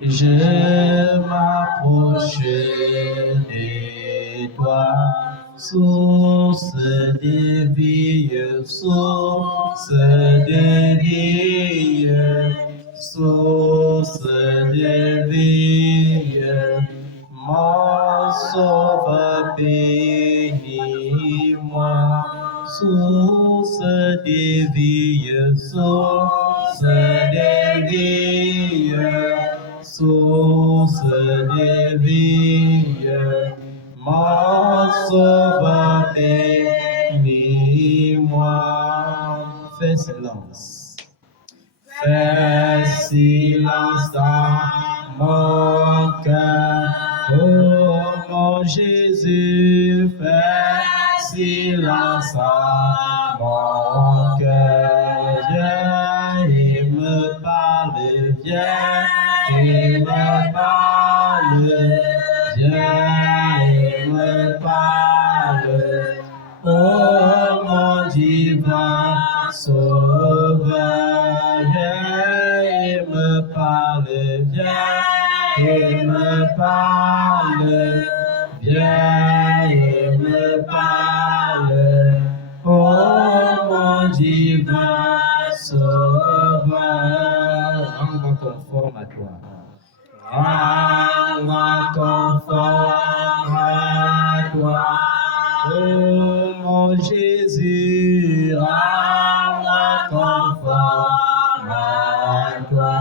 je m'approche de toi, source de vie, source de vie, source de vie, mon sauveur bénis-moi, source de vie, source de vie, source de vie, mon sauveur bénis-moi. Fais silence. Fais silence dans mon cœur, oh mon Jésus, fais silence dans mon cœur. Viens et me parle, viens et me parle, viens et me parle, oh mon divin Sauveur, viens et me parle, viens et me parle, viens et me parle, oh mon divin Sauveur. Rends-moi conforme à toi. Rends-moi conforme à toi, oh mon Jésus, rends-moi conforme à toi,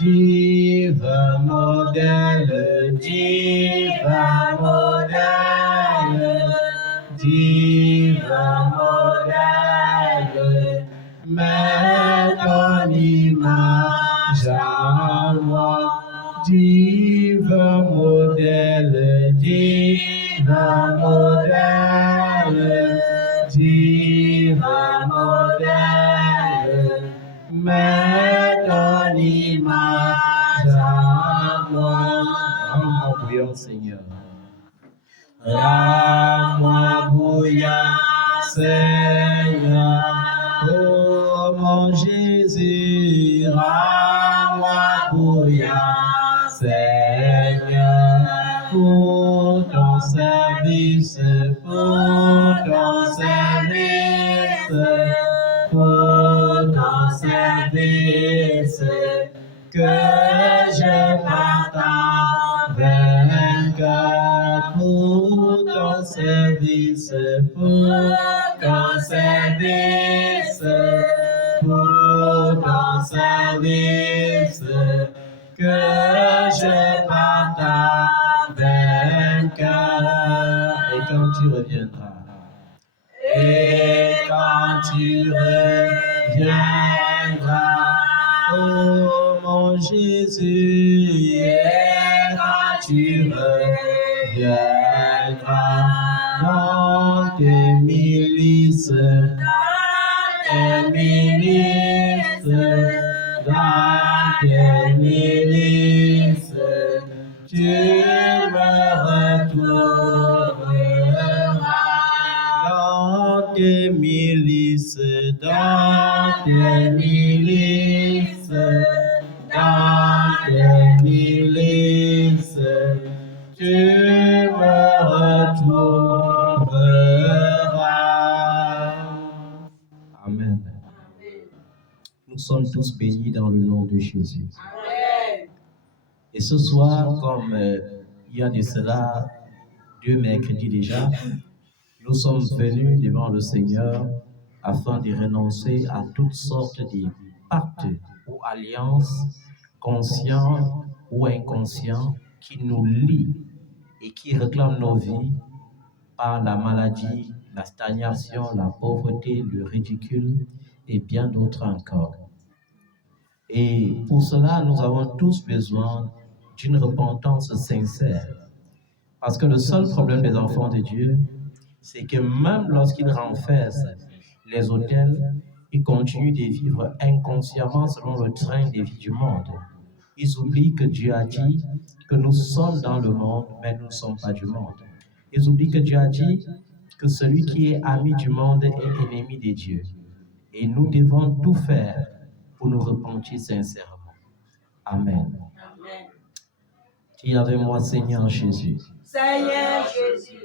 divin modèle, divin modèle, divin modèle, mets ton image à moi, divin modèle, divin modèle, divin modèle, mets ton image à moi. Rends-moi bouillant, Seigneur. Rends-moi bouillant, Seigneur. Oh mon Jésus, rends-moi bouillant, Seigneur, pour ton service, pour ton service, pour ton service, que je m'attends vainqueur, pour ton service, pour ton service, pour ton service, que je m'attends vainqueur. Et quand tu reviendras, et quand tu reviendras, oh mon Jésus, et quand tu reviendras dans tes milices, dans tes milices, tu me retrouveras dans tes milices, dans tes milices, dans tes milices, tu me retrouveras. Amen. Nous sommes tous bénis dans le nom de Jésus. Et ce soir, comme il y a de cela 2 mercredis déjà, nous sommes venus devant le Seigneur afin de renoncer à toutes sortes de pactes ou alliances, conscients ou inconscients, qui nous lient et qui réclament nos vies par la maladie, la stagnation, la pauvreté, le ridicule et bien d'autres encore. Et pour cela, nous avons tous besoin d'une repentance sincère. Parce que le seul problème des enfants de Dieu, c'est que même lorsqu'ils renversent les autels, ils continuent de vivre inconsciemment selon le train de vie du monde. Ils oublient que Dieu a dit que nous sommes dans le monde, mais nous ne sommes pas du monde. Ils oublient que Dieu a dit que celui qui est ami du monde est ennemi de Dieu. Et nous devons tout faire pour nous repentir sincèrement. Amen. Dis avec moi, Seigneur Jésus. Seigneur Jésus.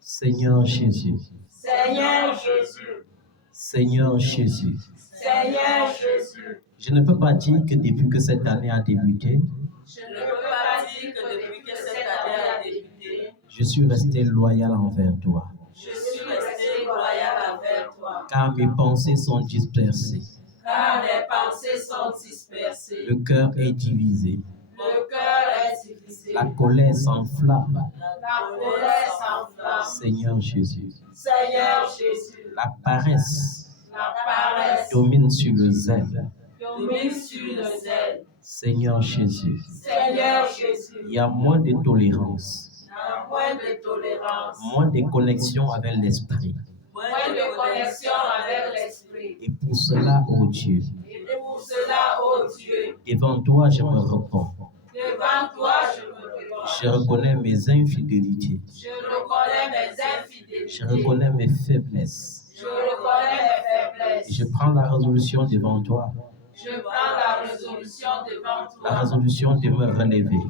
Seigneur Jésus. Seigneur Jésus. Seigneur Jésus. Seigneur Jésus. Je ne peux pas dire que depuis que cette année a débuté, Je ne peux pas dire que depuis que cette année a débuté, je suis resté loyal envers toi. je suis resté loyal envers toi. Car mes pensées sont dispersées. Car mes pensées sont dispersées. Le cœur est divisé. Le cœur est divisé. La colère s'enflamme. La colère s'enflamme. Seigneur Jésus. Seigneur Jésus. La paresse La paresse domine sur le zèle. domine sur le zèle. Seigneur Jésus. Seigneur Jésus. Il y a moins de tolérance, Il y a moins de tolérance, moins de connexion avec l'esprit. moins de connexion avec l'esprit. Et pour cela, ô Dieu, Et pour cela, ô Dieu, devant toi, je me repens. devant toi, je me réponds. Je reconnais mes infidélités. Je reconnais mes infidélités. Je reconnais mes faiblesses. Je reconnais mes faiblesses. Et je prends la résolution devant toi. Je prends la résolution devant toi. La résolution de me relever,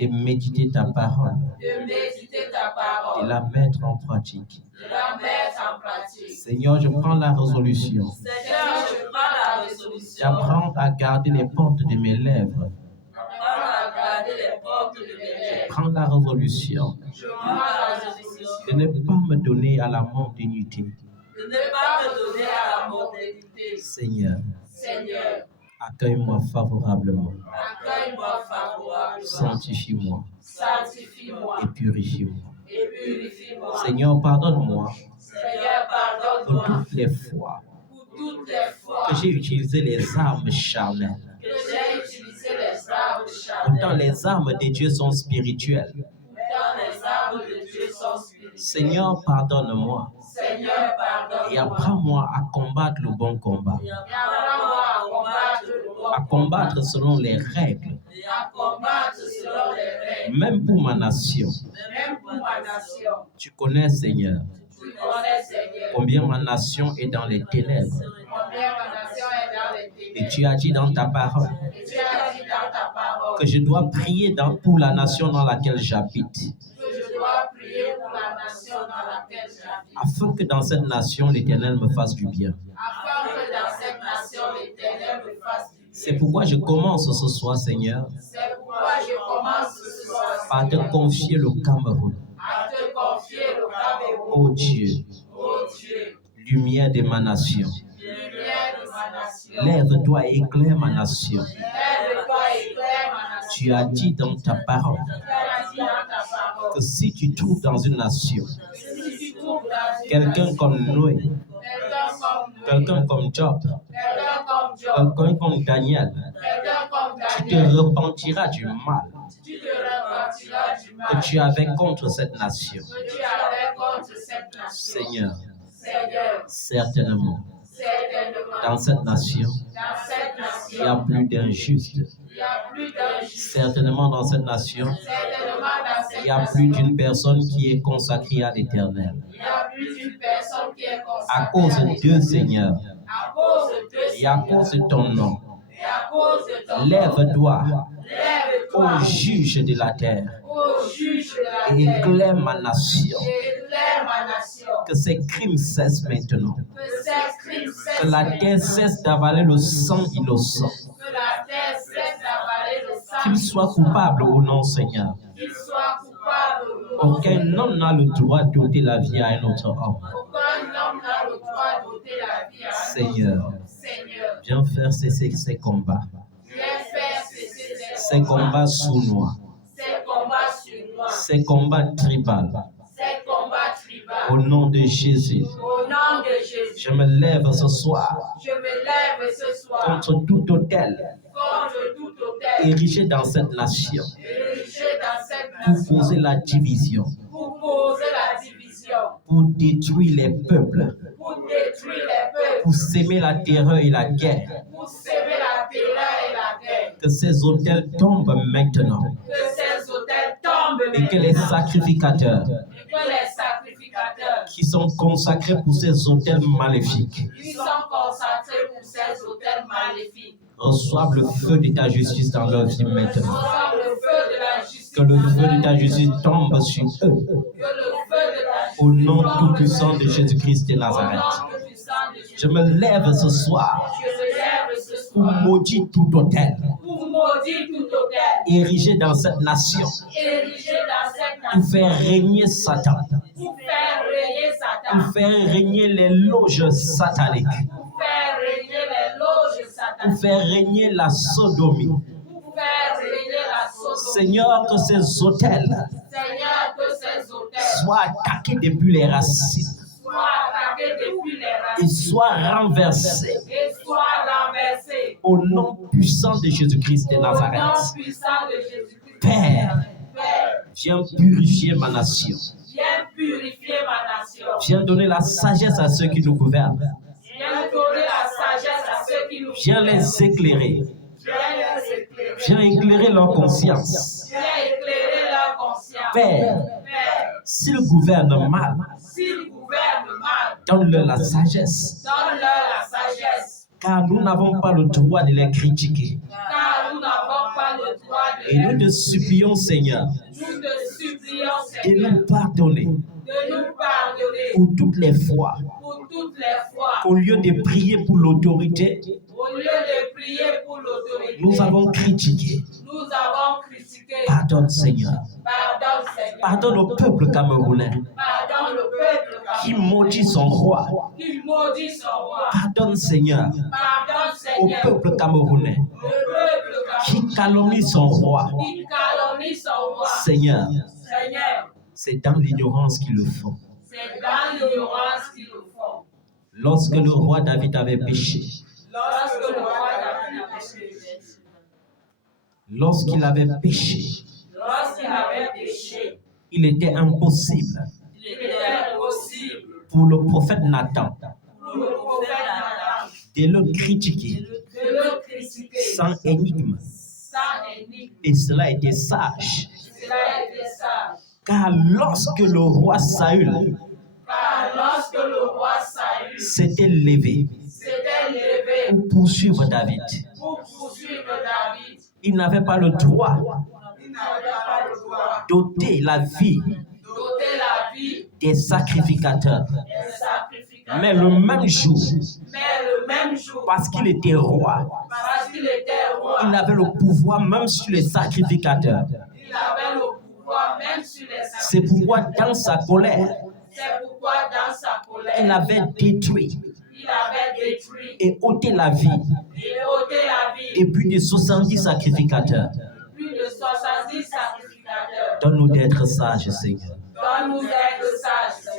de méditer ta parole, De méditer ta de parole. la mettre en pratique. De la mettre en pratique. Seigneur, je prends la résolution Seigneur, je prends la résolution. d'apprendre à garder les portes de mes lèvres. Apprendre à garder les portes de mes lèvres. Prends la résolution Je prends la résolution de ne pas me donner à la mondanité. de ne pas me donner à la modernité. Seigneur, Seigneur, accueille-moi favorablement. accueille-moi favorablement. Sanctifie-moi Sanctifie-moi et purifie-moi. et purifie-moi. Seigneur, pardonne-moi Seigneur, pour pardonne-moi toutes les fois pour toutes les fois que j'ai utilisé les armes charnelles. que j'ai utilisé les armes Pourtant, charnelles. les armes de Dieu sont spirituelles. Pourtant, les armes de Dieu sont spirituelles. Seigneur, pardonne-moi Seigneur, et pardonne-moi. apprends-moi à combattre le bon combat, Et apprends-moi à combattre le bon à combattre selon les règles, et à combattre selon les règles. même pour ma nation. Même pour ma nation. Tu connais, Seigneur, Tu connais, Seigneur, combien ma nation est dans les ténèbres. combien ma nation est dans les Et ténèbres. tu as dit dans ta parole Et tu as dit dans ta parole que je dois prier pour la nation dans laquelle j'habite, que je dois prier pour la nation dans laquelle j'habite, afin que dans cette nation, l'Éternel me fasse du bien. afin que dans cette nation l'Éternel me fasse du bien. C'est pourquoi je commence ce soir, Seigneur, C'est pourquoi je commence ce soir, par te Seigneur, confier le Cameroun. à te confier le Cameroun. Ô Dieu, Ô Dieu, lumière de ma nation, lumière de ma nation, lève-toi et éclaire ma nation. lève-toi et éclaire ma nation. Tu as dit dans ta parole Tu as dit dans ta parole que si tu trouves dans une nation que si tu trouves dans une quelqu'un nation comme Noé, quelqu'un comme Noé, quelqu'un comme Job, quelqu'un comme Job, quelqu'un comme Daniel, quelqu'un comme tu te Daniel, repentiras du mal tu te repentiras du mal que tu avais contre cette nation. que tu avais contre cette nation. Seigneur, Seigneur, certainement, certainement, dans cette nation, dans cette il n'y a nation, plus d'injustes. il n'y a plus d'injustice. Certainement, dans cette nation, Certainement, dans cette il n'y a nation, plus d'une personne qui est consacrée à l'Éternel. il n'y a plus d'une personne qui est À consacrée cause à de l'Éternel. Seigneur, À cause de et à cause de ton nom, et à cause de ton nom, lève-toi, lève-toi, ô juge de la terre, ô juge de la et terre, éclaire ma nation. et éclaire ma nation. Que ces crimes cessent maintenant. Que ces crimes cessent Que la terre cesse d'avaler le sang innocent. Que la terre cesse d'avaler le sang. Qu'il soit coupable ou non, Seigneur. Qu'il soit coupable ou non. Aucun homme n'a le droit d'ôter la vie à un autre homme. Aucun homme n'a le droit d'ôter la vie à un Seigneur, autre. Seigneur, viens faire cesser ces combats. viens faire cesser Ces combats sournois. ces combats sur Ces combats tribaux. ces combats tribaux. Au nom de Jésus. Au nom de Jésus, Je me lève ce soir je me lève ce soir contre tout autel contre tout autel érigé dans cette nation érigé dans cette pour nation poser la division, pour causer la division, pour détruire les peuples, pour détruire les peuples, pour s'aimer la terreur et la guerre. pour semer la terreur et la guerre. Que ces autels tombent maintenant Que ces autels tombent et que les maintenant. sacrificateurs Et que les sacrificateurs qui sont consacrés pour ces autels maléfiques qui sont consacrés pour ces autels maléfiques reçoivent le feu de ta justice dans leur vie maintenant. Reçoivent le feu de la justice. Que le feu de ta justice tombe sur eux. Que le feu de la justice. Au nom tout-puissant de Jésus-Christ de Nazareth. Je me lève ce soir pour maudire tout autel érigé dans cette nation, pour faire régner Satan, pour faire régner les loges sataniques, pour faire régner la sodomie. Seigneur, que ces autels soient attaqués depuis les racines et soient renversés au nom puissant de Jésus-Christ de Nazareth. Père, viens purifier ma nation. Viens donner la sagesse à ceux qui nous gouvernent. Viens les éclairer. Viens éclairer leur conscience. Père, s'ils gouvernent mal, donne-leur la sagesse. Car nous n'avons pas le droit de les critiquer. Et nous te supplions, Seigneur, de nous pardonner pour toutes les fois, au lieu de prier pour l'autorité, nous avons critiqué. Pardonne, Seigneur. Pardonne au peuple camerounais qui maudit son roi. Pardonne, Seigneur, au peuple camerounais qui calomnie son roi. Seigneur, c'est dans l'ignorance qu'ils le font. Lorsque le roi David avait péché, lorsqu'il avait péché, il était impossible pour le prophète Nathan de le critiquer sans énigme. Et cela était sage. Car lorsque le roi Saül s'était levé pour poursuivre David, il n'avait pas le droit d'ôter la vie des sacrificateurs. Mais le même jour, parce qu'il était roi, il avait le pouvoir même sur les sacrificateurs. C'est pourquoi dans sa colère, il avait détruit et ôté la vie et plus de 70 sacrificateurs. Donne-nous d'être sages, Seigneur,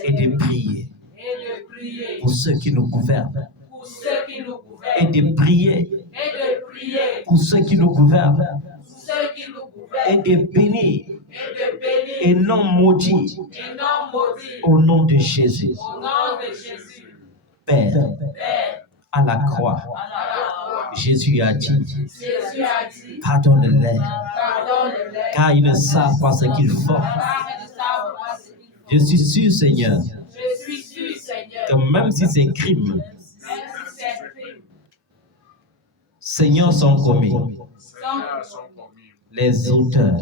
et de prier pour ceux qui nous gouvernent, et de prier pour ceux qui nous gouvernent, et de bénir et non maudire au nom de Jésus. Père, à la croix, Jésus a dit, pardonne-les, car ils ne savent pas ce qu'ils font. Je suis sûr, Seigneur, que même si ces crimes, Seigneur, sont commis, les auteurs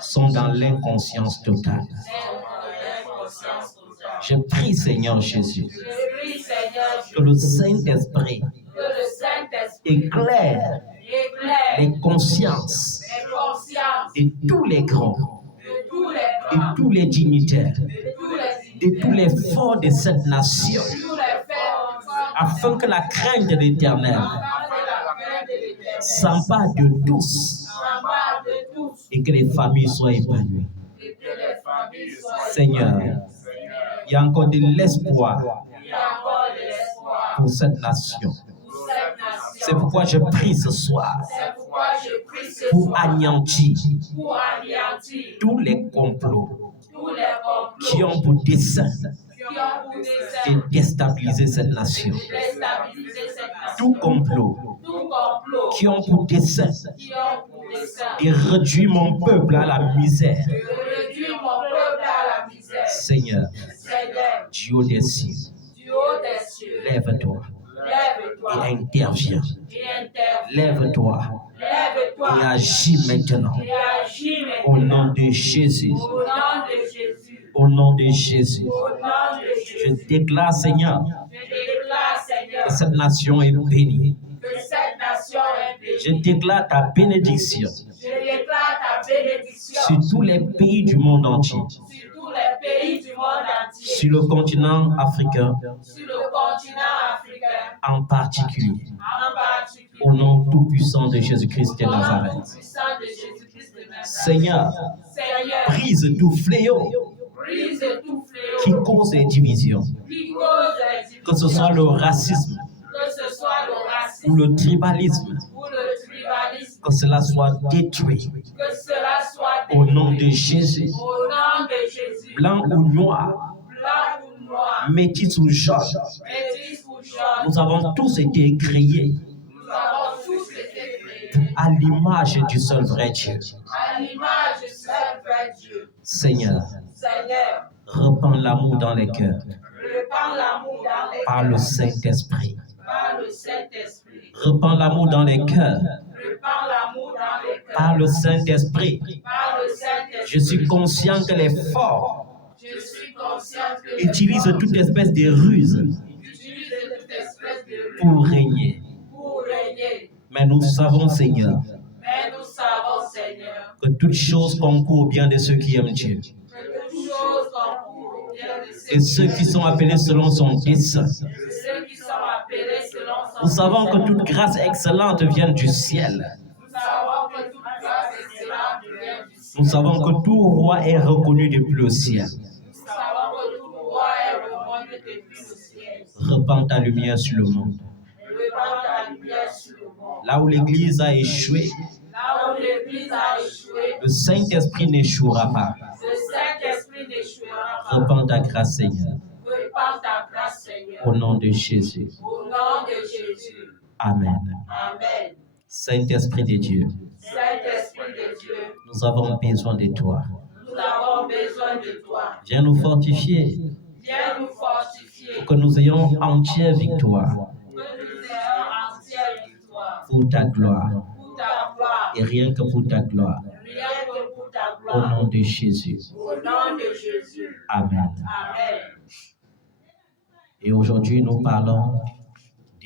sont dans l'inconscience totale. Je prie, Seigneur Jésus, que le Saint-Esprit éclaire les consciences de tous les grands, de tous les dignitaires, de tous les forts de cette nation, afin que la crainte de l'Éternel s'empare de tous et que les familles soient épanouies. Seigneur, il y a encore de l'espoir pour cette nation. C'est pourquoi je prie ce soir pour anéantir tous les complots qui ont pour dessein de déstabiliser cette nation. Tout complot qui ont pour dessein de réduire mon peuple à la misère. Seigneur, Dieu des cieux, lève-toi et interviens Lève-toi Lève-toi et agis maintenant. et agis Au maintenant. nom de Jésus. Au nom de Jésus. Au nom de Jésus. Au nom de Je Jésus. déclare, Seigneur, Je déclare, Seigneur, que cette nation est bénie. que cette nation est bénie. Je déclare ta bénédiction Je déclare ta bénédiction sur tous les pays du monde entier, sur tous les pays du monde entier, sur le continent africain sur le continent africain en particulier. en particulier. Au nom tout-puissant de Jésus-Christ de Au nom Nazareth. puissant de Jésus-Christ de Nazareth. Seigneur, Seigneur, brise tout fléau brise tout fléau qui cause les divisions, qui cause les divisions, que ce soit le racisme que ce soit le racisme ou le tribalisme, ou le tribalisme, que cela soit détruit que cela soit au détruit. nom de Jésus. Au nom de Jésus, Blanc ou noir, blanc ou noir, métis ou jaune, métis ou jaune, nous avons tous été créés nous avons tous été créés à l'image du seul vrai Dieu. à l'image du seul vrai Dieu. Seigneur, Seigneur, repends l'amour dans les cœurs répands l'amour dans les par le Saint-Esprit. par le Saint-Esprit. Repends l'amour dans les cœurs Répands l'amour dans les cœurs par le Saint-Esprit. par le Saint-Esprit. Je suis conscient que les forts Je suis consciente que utilisent toute espèce de ruse utilise toute espèce de pour régner. pour régner. Mais nous savons, Seigneur, Mais nous savons, Seigneur, que toute chose concourt au bien de ceux qui aiment Dieu que toutes choses concourent au bien de et ceux qui sont appelés selon son dessein. ceux qui sont appelés selon son Nous savons dessein. que toute grâce excellente vient du ciel. Nous savons que toute grâce excellente vient du ciel. Nous savons que tout roi est reconnu depuis le ciel. Nous savons que tout roi est reconnu depuis le ciel. Repends ta lumière sur le monde. Répands ta lumière sur le monde. Là où l'Église a échoué, Là où l'Église a échoué, le Saint-Esprit n'échouera pas. le Saint-Esprit n'échouera pas. Repends ta grâce, Seigneur, Répands ta grâce, Seigneur. au nom de Jésus. Au nom de Jésus. Amen. Amen. Saint-Esprit de Dieu, Saint-Esprit de Dieu, nous avons besoin de toi. nous avons besoin de toi. Viens nous fortifier Viens nous fortifier, pour que nous ayons entière victoire que nous ayons entière victoire pour ta gloire pour ta gloire, et rien que pour ta gloire. rien que pour ta Au gloire. nom de Jésus. Au nom de Jésus. Amen. Amen. Et aujourd'hui, nous parlons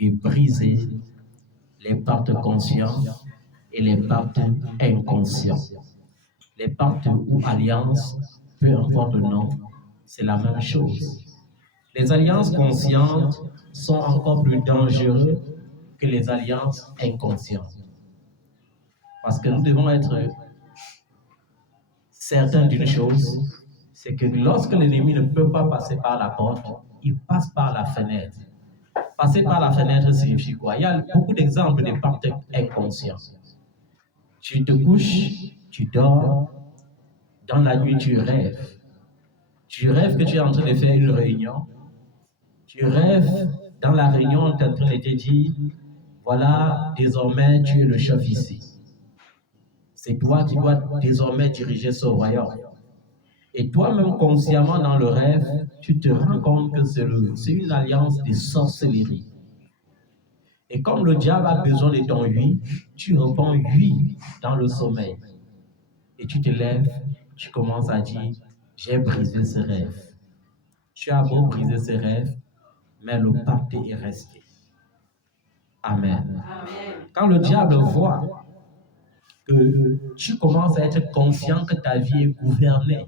de briser les pactes conscients et les pactes inconscients. Les pactes ou alliances, peu importe le nom, c'est la même chose. Les alliances conscientes sont encore plus dangereuses que les alliances inconscientes. Parce que nous devons être certains d'une chose, c'est que lorsque l'ennemi ne peut pas passer par la porte, il passe par la fenêtre. Passer par la fenêtre signifie quoi? Il y a beaucoup d'exemples de pactes inconscients. Tu te couches, tu dors, dans la nuit tu rêves. Tu rêves que tu es en train de faire une réunion. Tu rêves, dans la réunion, on est en train de te dire, voilà, désormais tu es le chef ici. C'est toi qui dois désormais diriger ce royaume. Et toi-même, consciemment, dans le rêve, tu te rends compte que c'est une alliance de sorcellerie. Et comme le diable a besoin de ton oui, tu réponds oui dans le sommeil. Et tu te lèves, tu commences à dire, j'ai brisé ce rêve. Tu as beau briser ce rêve, mais le pacte est resté. Amen. Amen. Quand le diable voit que tu commences à être conscient que ta vie est gouvernée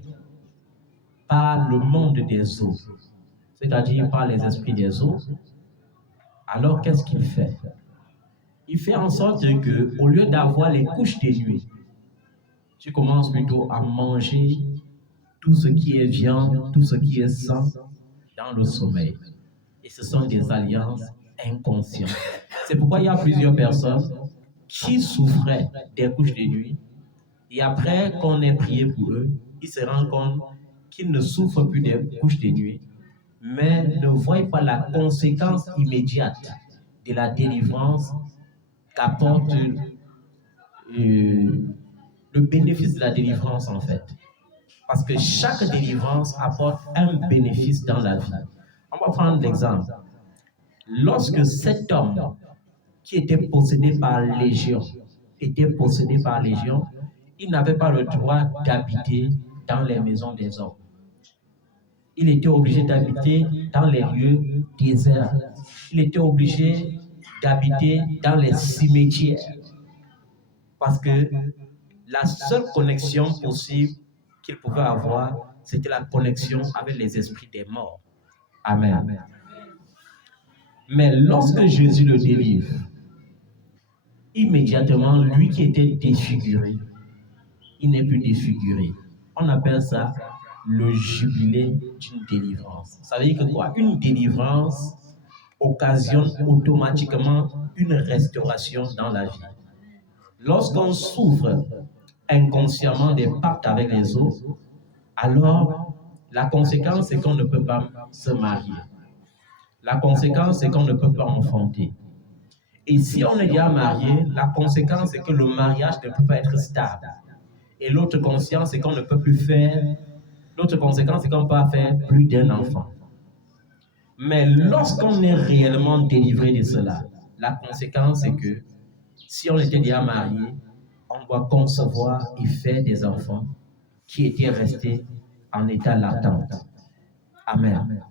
par le monde des eaux, c'est-à-dire par les esprits des eaux, alors qu'est-ce qu'il fait? Il fait en sorte que, au lieu d'avoir les couches de nuit, tu commences plutôt à manger tout ce qui est viande, tout ce qui est sang dans le sommeil. Et ce sont des alliances inconscientes. C'est pourquoi il y a plusieurs personnes qui souffraient des couches de nuit, et après qu'on ait prié pour eux, ils se rendent compte qu'ils ne souffrent plus des couches de nuit, mais ne voient pas la conséquence immédiate de la délivrance qu'apporte le bénéfice de la délivrance en fait. Parce que chaque délivrance apporte un bénéfice dans la vie. On va prendre l'exemple. Lorsque cet homme qui était possédé par légion, il n'avait pas le droit d'habiter dans les maisons des hommes. Il était obligé d'habiter dans les lieux déserts. Il était obligé d'habiter dans les cimetières. Parce que la seule connexion possible qu'il pouvait avoir, c'était la connexion avec les esprits des morts. Amen. Mais lorsque Jésus le délivre, immédiatement, lui qui était défiguré, il n'est plus défiguré. On appelle ça le jubilé d'une délivrance. Ça veut dire que quoi? Une délivrance occasionne automatiquement une restauration dans la vie. Lorsqu'on souffre inconsciemment des pactes avec les autres, alors la conséquence c'est qu'on ne peut pas se marier. La conséquence c'est qu'on ne peut pas enfanter. Et si on est déjà marié, la conséquence c'est que le mariage ne peut pas être stable. Et l'autre conséquence c'est qu'on ne peut plus faire, l'autre conséquence c'est qu'on ne peut pas faire plus d'un enfant. Mais lorsqu'on est réellement délivré de cela, la conséquence c'est que si on était déjà marié, on doit concevoir et faire des enfants qui étaient restés en état latente. Amen.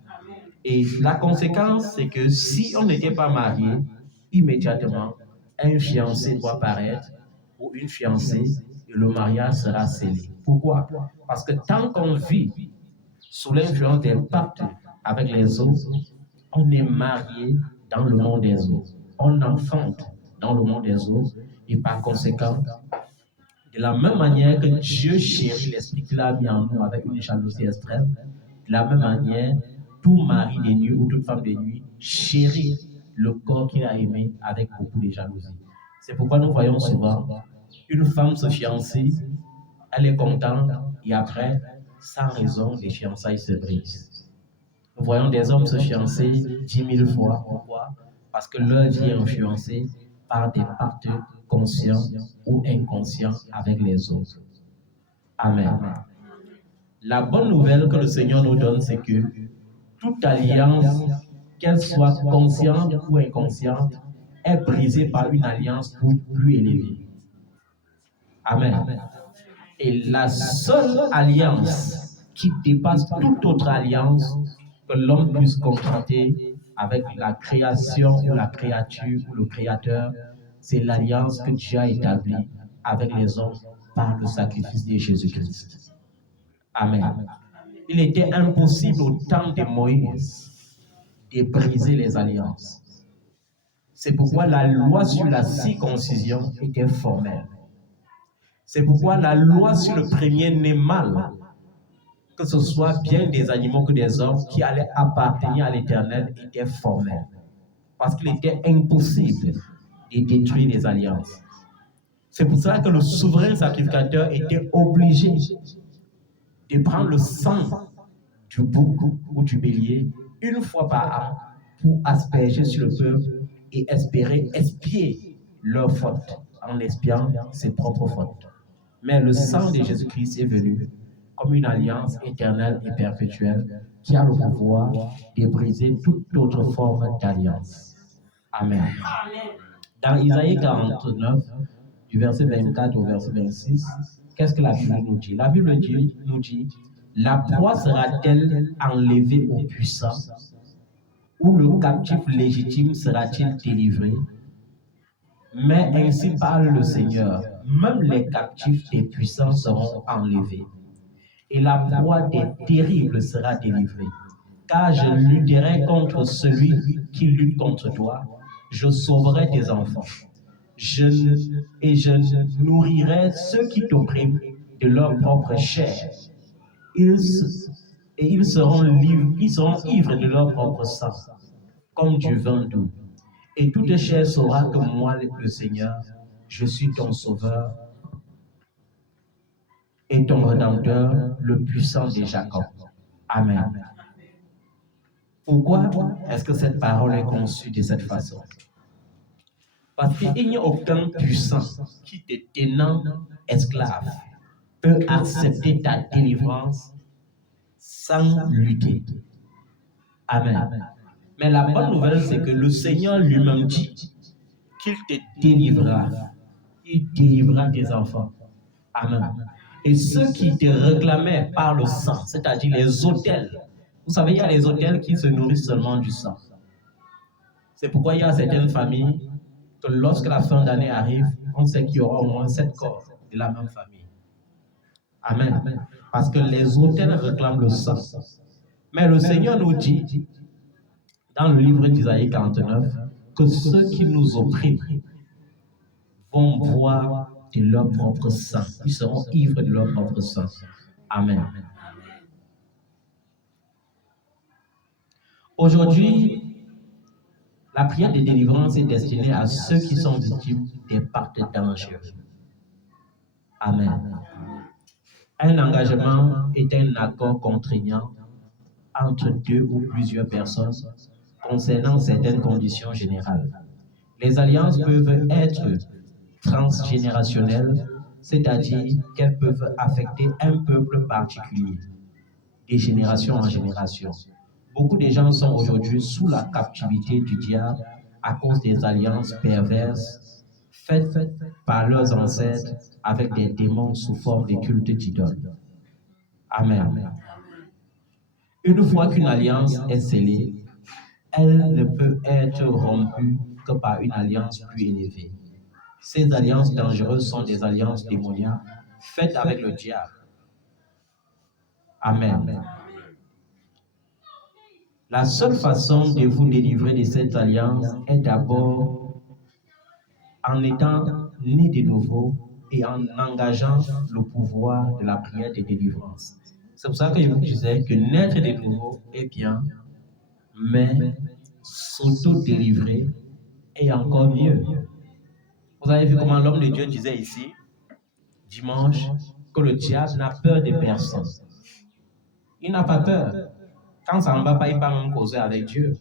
Et la conséquence, c'est que si on n'était pas marié, immédiatement, un fiancé doit paraître ou une fiancée et le mariage sera scellé. Pourquoi? Parce que tant qu'on vit sous l'influence des pactes avec les autres, on est marié dans le monde des autres. On enfante dans le monde des autres et par conséquent, de la même manière que Dieu chérit l'esprit qu'il a mis en nous avec une jalousie extrême, de la même manière, tout mari de nuit ou toute femme de nuit chérit le corps qu'il a aimé avec beaucoup de jalousie. C'est pourquoi nous voyons souvent une femme se fiancer, elle est contente et après, sans raison, les fiançailles se brisent. Nous voyons des hommes se fiancer 10 000 fois. Pourquoi? Parce que leur vie est influencée par des pactes conscients ou inconscients avec les autres. Amen. La bonne nouvelle que le Seigneur nous donne, c'est que toute alliance, qu'elle soit consciente ou inconsciente, est brisée par une alliance plus élevée. Amen. Et la seule alliance qui dépasse toute autre alliance que l'homme puisse contracter avec la création ou la créature ou le créateur, c'est l'alliance que Dieu a établie avec les hommes par le sacrifice de Jésus-Christ. Amen. Il était impossible au temps de Moïse de briser les alliances. C'est pourquoi la loi sur la circoncision était formelle. C'est pourquoi la loi sur le premier-né mâle, que ce soit bien des animaux que des hommes qui allaient appartenir à l'Éternel, était formelle. Parce qu'il était impossible de détruire les alliances. C'est pour cela que le souverain sacrificateur était obligé de prendre le sang du bouc ou du bélier une fois par an pour asperger sur le peuple et espérer expier leurs fautes en expiant ses propres fautes. Mais le sang de Jésus-Christ est venu comme une alliance éternelle et perpétuelle qui a le pouvoir de briser toute autre forme d'alliance. Amen. Dans Isaïe 49, du verset 24 au verset 26, qu'est-ce que la Bible nous dit? La Bible nous dit, la proie sera-t-elle enlevée aux puissants, ou le captif légitime sera-t-il délivré? Mais ainsi parle le Seigneur, même les captifs des puissants seront enlevés, et la proie des terribles sera délivrée. Car je lutterai contre celui qui lutte contre toi, je sauverai tes enfants. Je nourrirai ceux qui t'oppriment de leur propre chair. Ils seront ivres de leur propre sang, comme du vin doux. Et toute chair saura que moi, le Seigneur, je suis ton sauveur et ton rédempteur, le puissant de Jacob. Amen. Pourquoi est-ce que cette parole est conçue de cette façon? Parce qu'il n'y a aucun puissant qui te tenant esclave peut accepter ta délivrance sans lutter. Amen. Mais la bonne nouvelle, c'est que le Seigneur lui-même dit qu'il te délivrera. Il délivrera tes enfants. Amen. Et ceux qui te réclamaient par le sang, c'est-à-dire les autels. Vous savez, il y a les autels qui se nourrissent seulement du sang. C'est pourquoi il y a certaines familles que lorsque la fin d'année arrive, on sait qu'il y aura au moins 7 corps de la même famille. Amen. Parce que les autels réclament le sang. Mais le Seigneur nous dit, dans le livre d'Isaïe 49, que ceux qui nous oppriment vont boire de leur propre sang. Ils seront ivres de leur propre sang. Amen. Aujourd'hui, la prière de délivrance est destinée à ceux qui sont victimes des pactes dangereux. Amen. Un engagement est un accord contraignant entre 2 ou plusieurs personnes concernant certaines conditions générales. Les alliances peuvent être transgénérationnelles, c'est-à-dire qu'elles peuvent affecter un peuple particulier, de génération en génération. Beaucoup de gens sont aujourd'hui sous la captivité du diable à cause des alliances perverses faites par leurs ancêtres avec des démons sous forme de cultes d'idoles. Amen. Une fois qu'une alliance est scellée, elle ne peut être rompue que par une alliance plus élevée. Ces alliances dangereuses sont des alliances démoniaques faites avec le diable. Amen. La seule façon de vous délivrer de cette alliance est d'abord en étant né de nouveau et en engageant le pouvoir de la prière de délivrance. C'est pour ça que je vous disais que naître de nouveau est bien, mais s'auto-délivrer est encore mieux. Vous avez vu comment l'homme de Dieu disait ici, dimanche, que le diable n'a peur de personne. Il n'a pas peur. Quand ça ne va pas, il ne peut pas même causer avec Dieu.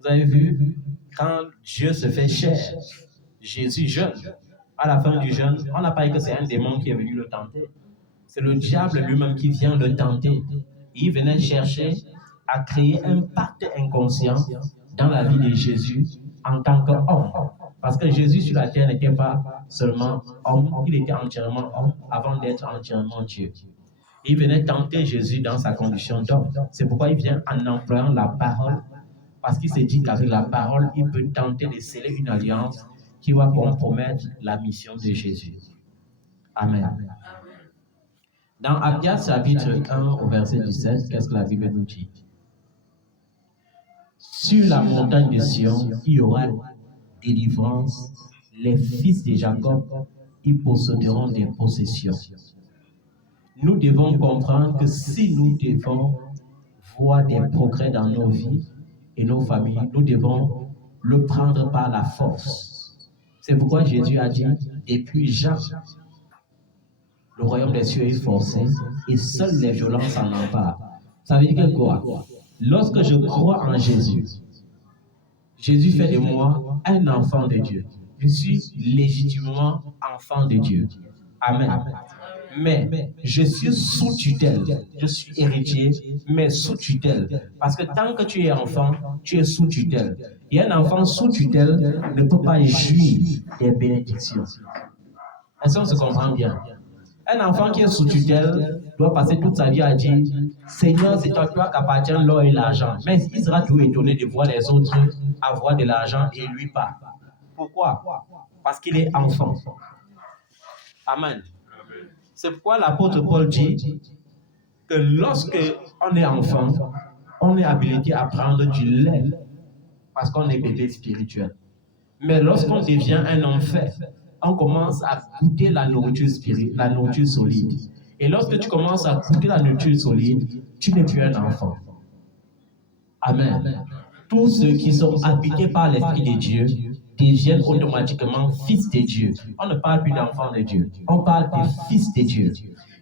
Vous avez vu, quand Dieu se fait chair, Jésus jeûne. À la fin du jeûne, on n'a pas dit que c'est un démon qui est venu le tenter. C'est le diable lui-même qui vient le tenter. Il venait chercher à créer un pacte inconscient dans la vie de Jésus en tant qu'homme. Parce que Jésus sur la terre n'était pas seulement homme, il était entièrement homme avant d'être entièrement Dieu. Il venait tenter Jésus dans sa condition d'homme. C'est pourquoi il vient en employant la parole, parce qu'il s'est dit qu'avec la parole, il peut tenter de sceller une alliance qui va compromettre la mission de Jésus. Amen. Dans Abias chapitre 1 au verset 17, qu'est-ce que la Bible nous dit? Sur la montagne de Sion, il y aura délivrance. Les fils de Jacob y posséderont des possessions. Nous devons comprendre que si nous devons voir des progrès dans nos vies et nos familles, nous devons le prendre par la force. C'est pourquoi Jésus a dit, depuis Jean, le royaume des cieux est forcé et seules les violences en emparent. Ça veut dire que quoi? Lorsque je crois en Jésus, Jésus fait de moi un enfant de Dieu. Je suis légitimement enfant de Dieu. Amen. Mais je suis sous tutelle. Je suis héritier, mais sous tutelle. Parce que tant que tu es enfant, tu es sous tutelle. Et un enfant sous tutelle ne peut pas jouir des bénédictions. Est-ce qu'on se comprend bien? Un enfant qui est sous tutelle doit passer toute sa vie à dire « Seigneur, c'est toi qu'appartient l'or et l'argent. » Mais il sera toujours étonné de voir les autres avoir de l'argent et lui pas. Pourquoi? Parce qu'il est enfant. Amen. C'est pourquoi l'apôtre Paul dit que lorsque on est enfant, on est habilité à prendre du lait parce qu'on est bébé spirituel. Mais lorsqu'on devient un homme fait, on commence à goûter la nourriture spirituelle, la nourriture solide. Et lorsque tu commences à goûter la nourriture solide, tu n'es plus un enfant. Amen. Tous ceux qui sont habités par l'Esprit de Dieu deviennent automatiquement fils de Dieu. On ne parle plus d'enfants de Dieu, on parle des fils de Dieu.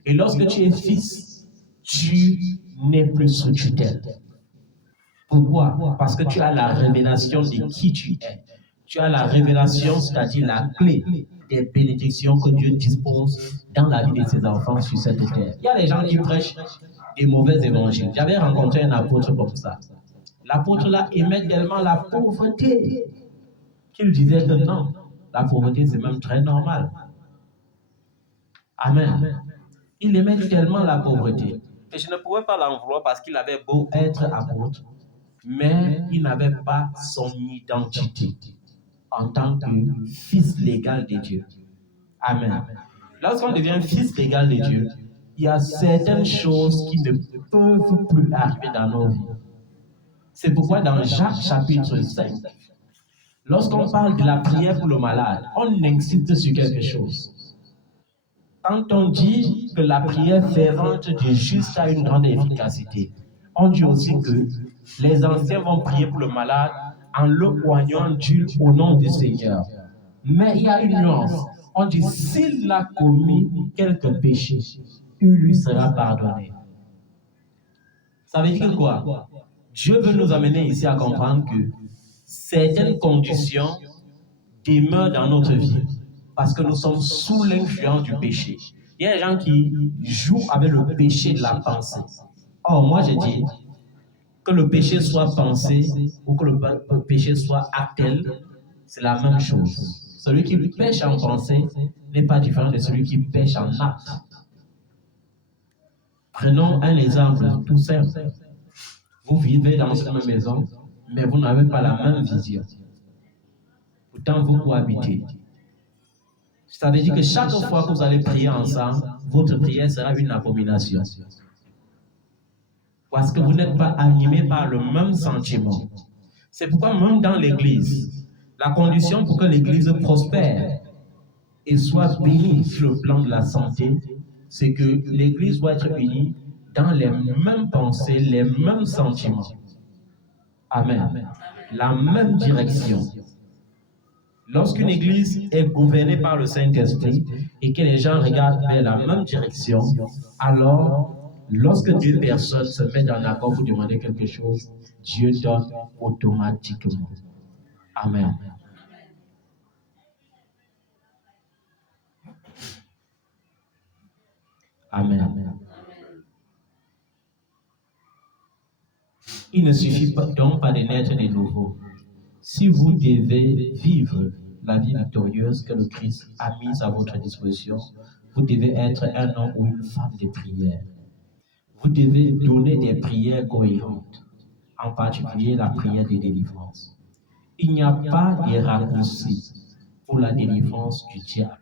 Et lorsque tu es fils, tu n'es plus sous tutelle. Pourquoi? Parce que tu as la révélation de qui tu es. Tu as la révélation, c'est-à-dire la clé des bénédictions que Dieu dispose dans la vie de ses enfants sur cette terre. Il y a des gens qui prêchent des mauvais évangiles. J'avais rencontré un apôtre comme ça. L'apôtre là aimait tellement la pauvreté qu'il disait que non, La pauvreté, c'est même très normal. Amen. Il aimait tellement la pauvreté. Et je ne pouvais pas l'en vouloir parce qu'il avait beau être apôtre, mais il n'avait pas son identité en tant que fils légal de Dieu. Amen. Lorsqu'on devient fils légal de Dieu, il y a certaines choses qui ne peuvent plus arriver dans nos vies. C'est pourquoi dans Jacques chapitre 5, lorsqu'on parle de la prière pour le malade, on insiste sur quelque chose. Quand on dit que la prière fervente du juste a une grande efficacité, on dit aussi que les anciens vont prier pour le malade en le oignant d'huile au nom du Seigneur. Mais il y a une nuance. On dit s'il a commis quelques péchés, il lui sera pardonné. Ça veut dire quoi? Dieu veut nous amener ici à comprendre que certaines conditions demeurent dans notre vie parce que nous sommes sous l'influence du péché. Il y a des gens qui jouent avec le péché de la pensée. Or, moi, je dis que le péché soit pensé ou que le péché soit actel, c'est la même chose. Celui qui pêche en pensée n'est pas différent de celui qui pêche en acte. Prenons un exemple tout simple. Vous vivez dans une même maison, mais vous n'avez pas la même vision. Pourtant, vous cohabitez. Ça veut dire que chaque fois que vous allez prier ensemble, votre prière sera une abomination. Parce que vous n'êtes pas animé par le même sentiment. C'est pourquoi même dans l'Église, la condition pour que l'Église prospère et soit bénie sur le plan de la santé, c'est que l'Église doit être unie dans les mêmes pensées, les mêmes sentiments. Amen. La même direction. Lorsqu'une église est gouvernée par le Saint-Esprit et que les gens regardent vers la même direction, alors, lorsque deux personnes se mettent en accord pour demander quelque chose, Dieu donne automatiquement. Amen. Amen. Il ne suffit donc pas de naître de nouveau. Si vous devez vivre la vie victorieuse que le Christ a mise à votre disposition, vous devez être un homme ou une femme de prière. Vous devez donner des prières cohérentes, en particulier la prière de délivrance. Il n'y a pas de raccourci pour la délivrance du diable.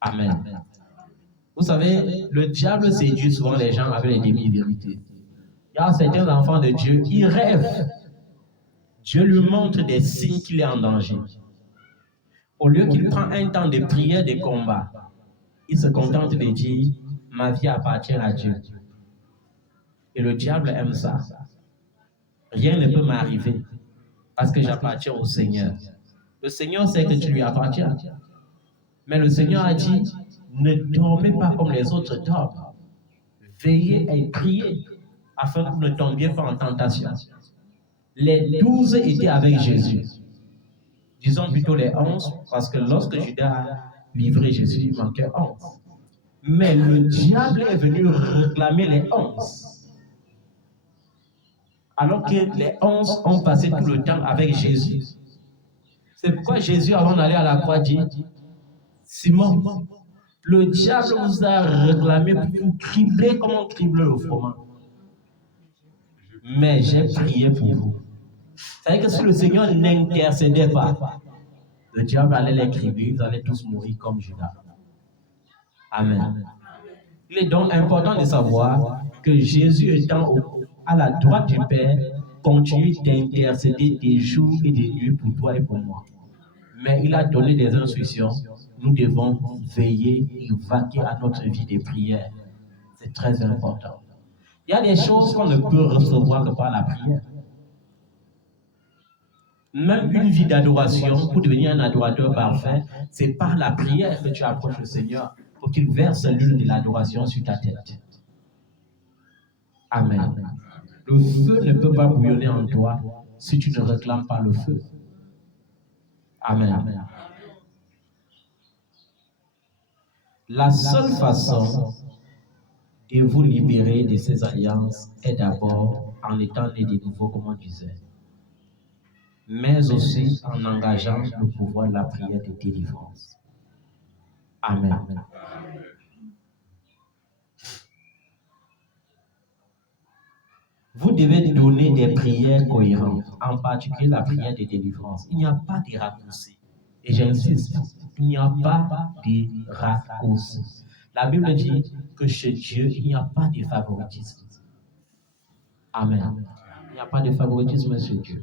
Amen. Vous savez, le diable séduit souvent les gens avec les demi-vérités. Il y a certains enfants de Dieu, ils rêvent. Dieu lui montre des signes qu'il est en danger. Au lieu qu'il prend un temps de prière, de combat, il se contente de dire, ma vie appartient à Dieu. Et le diable aime ça. Rien ne peut m'arriver parce que j'appartiens au Seigneur. Le Seigneur sait que tu lui appartiens. Mais le Seigneur a dit, ne dormez pas comme les autres dorment. Veillez et priez afin que vous ne tombiez pas en tentation. Les 12 étaient avec Jésus. Disons plutôt les 11, parce que lorsque Judas a livré Jésus, il manquait 11. Mais le diable est venu réclamer les 11. Alors que les 11 ont passé tout le temps avec Jésus. C'est pourquoi Jésus, avant d'aller à la croix, dit, Simon, le diable vous a réclamé pour vous cribler comme on crible le froment. Mais j'ai prié pour vous. C'est-à-dire que si le Seigneur n'intercédait pas, le diable allait les cribler, ils allaient tous mourir comme Judas. Amen. Il est donc important de savoir que Jésus étant à la droite du Père, continue d'intercéder des jours et des nuits pour toi et pour moi. Mais il a donné des instructions. Nous devons veiller et vaquer à notre vie de prière. C'est très important. Il y a des choses qu'on ne peut recevoir que par la prière. Même une vie d'adoration, pour devenir un adorateur parfait, c'est par la prière que tu approches le Seigneur pour qu'il verse l'huile de l'adoration sur ta tête. Amen. Le feu ne peut pas bouillonner en toi si tu ne réclames pas le feu. Amen. La seule façon de vous libérer de ces alliances est d'abord en étant né de nouveau, comme on disait. mais aussi en engageant le pouvoir de la prière de délivrance. Amen. Vous devez donner des prières cohérentes, en particulier la prière de délivrance. Il n'y a pas de raccourci. Et j'insiste, il n'y a pas de raccourci. La Bible dit que chez Dieu, il n'y a pas de favoritisme. Amen. Il n'y a pas de favoritisme chez Dieu.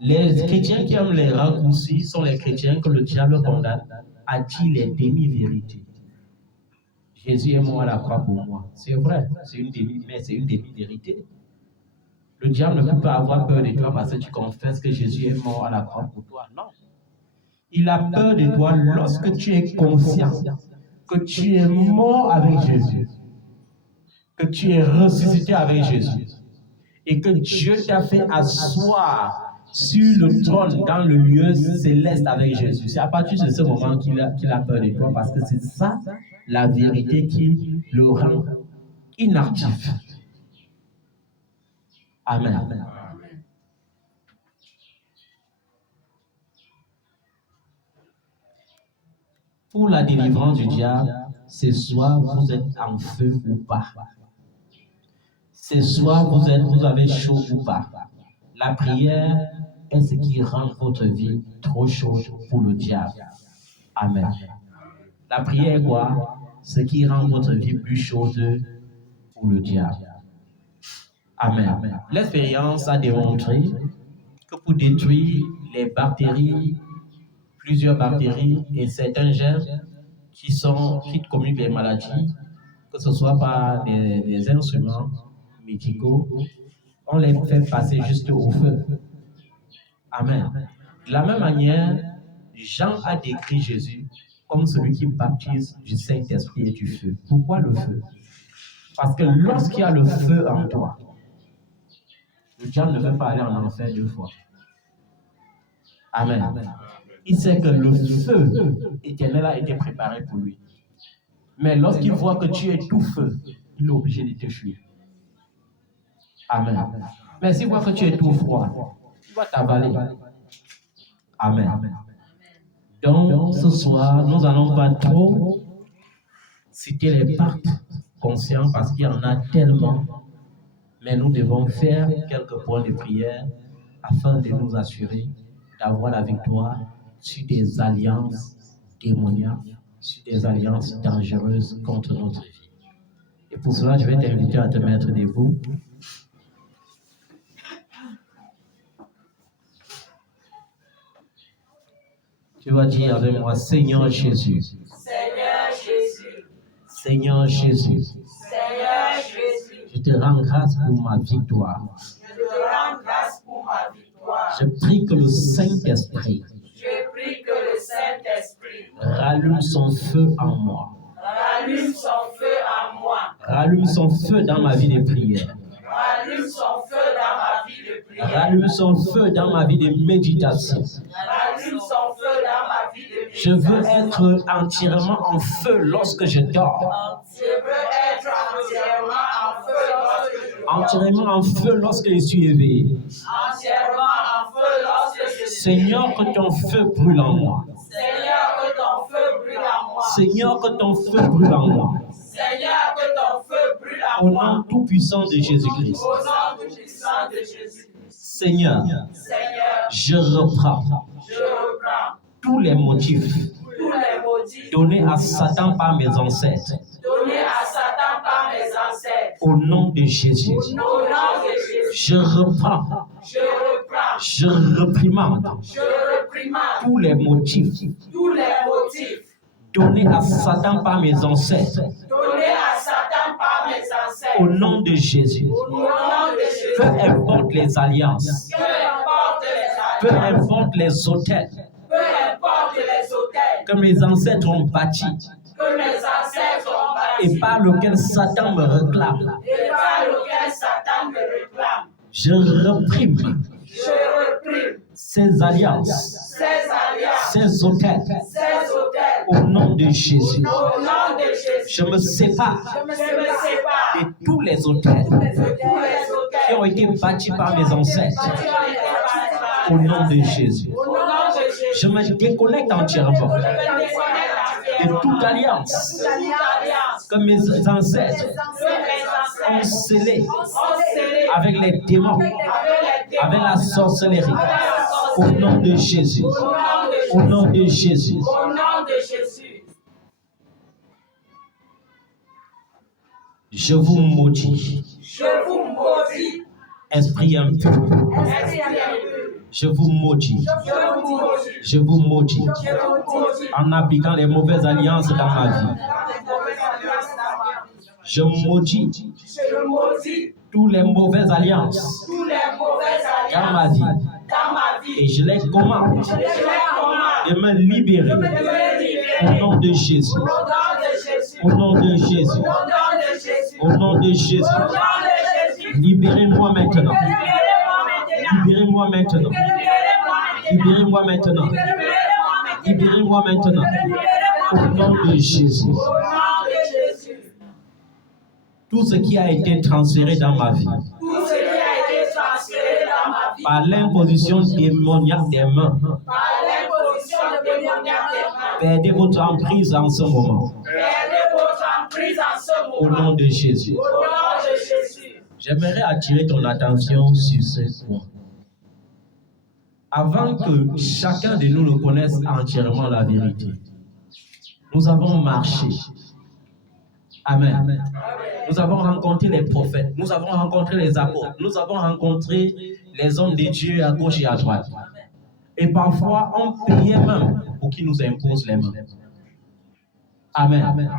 Les chrétiens qui aiment les raccourcis sont les chrétiens que le diable condamne à dire les demi-vérités. Jésus est mort à la croix pour moi. C'est vrai, c'est une demi-vérité. Le diable ne peut pas avoir peur de toi parce que tu confesses que Jésus est mort à la croix pour toi. Non. Il a peur de toi lorsque tu es conscient que tu es mort avec Jésus, que tu es ressuscité avec Jésus et que Dieu t'a fait asseoir sur le trône dans le lieu céleste avec Jésus. C'est à partir de ce moment qu'il a peur de toi parce que c'est ça la vérité qui le rend inactif. Amen. Pour la délivrance du diable, c'est soit vous êtes en feu ou pas. C'est soit vous avez chaud ou pas. La prière est ce qui rend votre vie trop chaude pour le diable. Amen. La prière est quoi? Ce qui rend votre vie plus chaude pour le diable. Amen. L'expérience a démontré que pour détruire les bactéries, plusieurs bactéries et certains germes qui communiquent les maladies, que ce soit par des instruments médicaux, on les fait passer juste au feu. Amen. De la même manière, Jean a décrit Jésus comme celui qui baptise du Saint-Esprit et du feu. Pourquoi le feu? Parce que lorsqu'il y a le feu en toi, le diable ne veut pas aller en enfer deux fois. Amen. Il sait que le feu éternel a été préparé pour lui. Mais lorsqu'il voit que tu es tout feu, il est obligé de te fuir. Amen. Mais s'il voit que tu es tout froid, il va t'avaler. Amen. Donc, ce soir, nous n'allons pas trop citer les pactes conscients parce qu'il y en a tellement. Mais nous devons faire quelques points de prière afin de nous assurer d'avoir la victoire sur des alliances démoniaques, sur des alliances dangereuses contre notre vie. Et pour cela, je vais t'inviter à te mettre debout. Tu vas dire avec moi, Seigneur Jésus. Seigneur Jésus. Seigneur Jésus. Seigneur Jésus. Je te rends grâce pour ma victoire. Je te rends grâce pour ma victoire. Je prie que le Saint-Esprit Je prie que le Saint-Esprit rallume son feu en moi. rallume son feu en moi. Rallume son feu dans ma vie de prière. Rallume son feu dans ma vie de prière. Rallume son feu dans ma vie de méditation. Rallume son feu dans ma vie de Je méditation. veux être entièrement en feu lorsque je dors. Je veux être entièrement en feu lorsque je dors. Entièrement en feu lorsque je suis éveillé. Entièrement en feu lorsque je suis Seigneur, que ton feu brûle en moi. Seigneur, que ton feu brûle en moi. Seigneur, que ton feu brûle en moi. Seigneur, que ton feu brûle en Au moi. nom tout puissant de Jésus-Christ. Au nom tout puissant de Jésus. Seigneur, Seigneur, je reprends je reprends tous les motifs tous les motifs donnés à Satan par mes ancêtres. donnés à Satan par mes ancêtres. Au nom de Jésus. Au nom de Jésus, Je reprends, je reprends, je reprimande je réprimande tous les motifs tous les motifs donnés à Satan par mes ancêtres. donnés à Satan par mes ancêtres. Au nom de Jésus. Au nom de Jésus, Peu importe les alliances, peu importe les peu alliances, importe les hôtels peu importe les hôtels que mes ancêtres ont bâtis que mes ancêtres ont et bâtis par lesquels Satan me réclame, et par lesquels Satan me réclame. je reprime Je réprime ces alliances, ces alliances, ces hôtels. ces hôtels. Au nom de Jésus, Au nom de Jésus, je me sépare je me sépare de tous les hôtels de tous les hôtels qui ont été bâtis par mes ancêtres qui ont été bâtis Au nom de Jésus. Au nom de Jésus. Je me déconnecte entièrement de toute alliance que mes ancêtres ont scellée avec les démons, avec la sorcellerie. Au nom de Jésus. Au nom de Jésus. Au nom de Jésus. Je vous maudis. Je vous maudis. Esprit impur. Je vous maudis. Je vous maudis. En appliquant les mauvaises alliances dans ma vie. Je maudis toutes les mauvaises alliances dans ma vie. Et je les commande de me libérer au nom de Jésus. Au nom de Jésus. Au nom de Jésus. Libérez-moi maintenant. Libérez-moi maintenant. Libérez-moi maintenant. Libérez-moi maintenant. Au nom de Jésus. Tout ce qui a été transféré dans ma vie par l'imposition démoniaque des mains, perdez votre emprise en ce moment. Au nom de Jésus. J'aimerais attirer ton attention sur ce point. Avant que chacun de nous ne connaisse entièrement la vérité, nous avons marché. Amen. Nous avons rencontré les prophètes, nous avons rencontré les apôtres, nous avons rencontré les hommes de Dieu à gauche et à droite. Et parfois, on payait même pour qu'ils nous imposent les mains. Amen.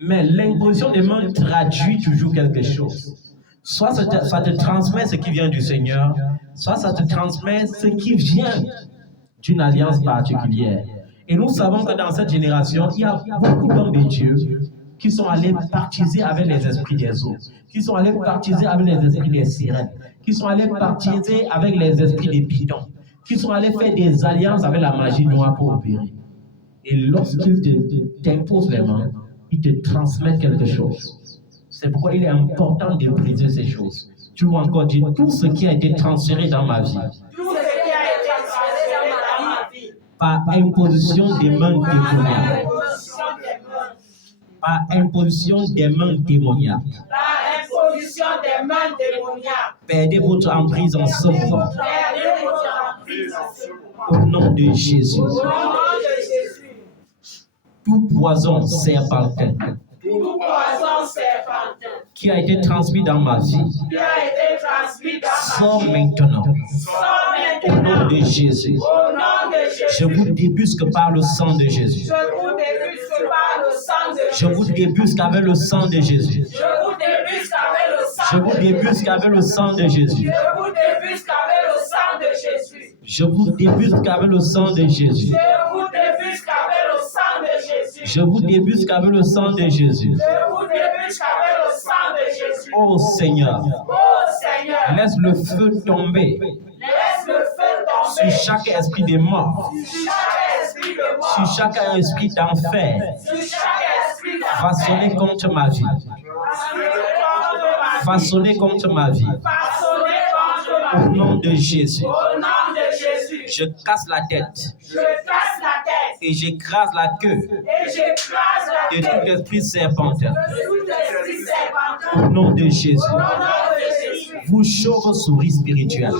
Mais l'imposition des mains traduit toujours quelque chose. Soit ça te transmet ce qui vient du Seigneur, soit ça te transmet ce qui vient d'une alliance particulière. Et nous savons que dans cette génération, il y a beaucoup d'hommes de Dieu qui sont allés baptiser avec les esprits des eaux, qui sont allés baptiser avec les esprits des sirènes, qui sont allés baptiser avec les esprits des bidons, qui sont allés faire des alliances avec la magie noire pour opérer. Et lorsqu'ils t'imposent les mains, ils te transmettent quelque chose. C'est pourquoi il est important de briser ces choses. Tu vas encore dire tout ce qui a été transféré dans ma vie. Par imposition des mains démoniaques. Par imposition des mains démoniaques. Perdez votre emprise en ce moment. Au nom de Jésus. Tout poison serpentin qui a été transmis dans ma vie sort maintenant. Au nom de Jésus. Je vous débusque par le sang de Jésus. Je vous débusque avec le sang de Jésus. Je vous débusque avec le sang de Jésus. Je vous débusque avec le sang de Jésus. Je vous débusque avec le sang de Jésus. Oh Seigneur, laisse le feu tomber sur chaque esprit de mort, sur chaque esprit d'enfer, façonné contre ma vie. Façonné contre ma vie. Au nom de Jésus. Je casse la tête. Et j'écrase la queue de tout esprit serpentin. Au nom de Jésus. Vous chauves-souris spirituels.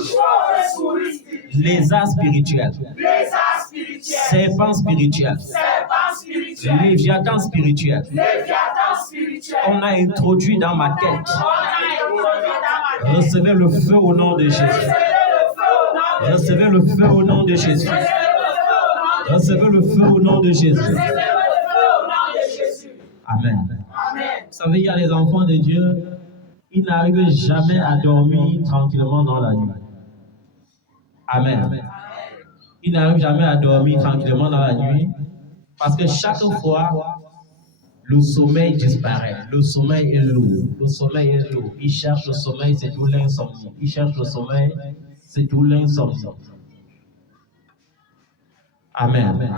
Lézards spirituels. Serpents spirituels. Léviathans spirituels. On a introduit dans ma tête. Recevez le feu au nom de Jésus. Recevez le feu au nom de Jésus. Recevez le feu au nom de Jésus. Amen. Vous savez, il y a les enfants de Dieu, ils n'arrivent jamais à dormir tranquillement dans la nuit. Amen. Ils n'arrivent jamais à dormir tranquillement dans la nuit parce que chaque fois, le sommeil disparaît. Le sommeil est lourd. Le sommeil est lourd. Ils cherchent le sommeil, c'est tout l'insomnie. Ils cherchent le sommeil, c'est tout l'insomnie. Amen. Amen.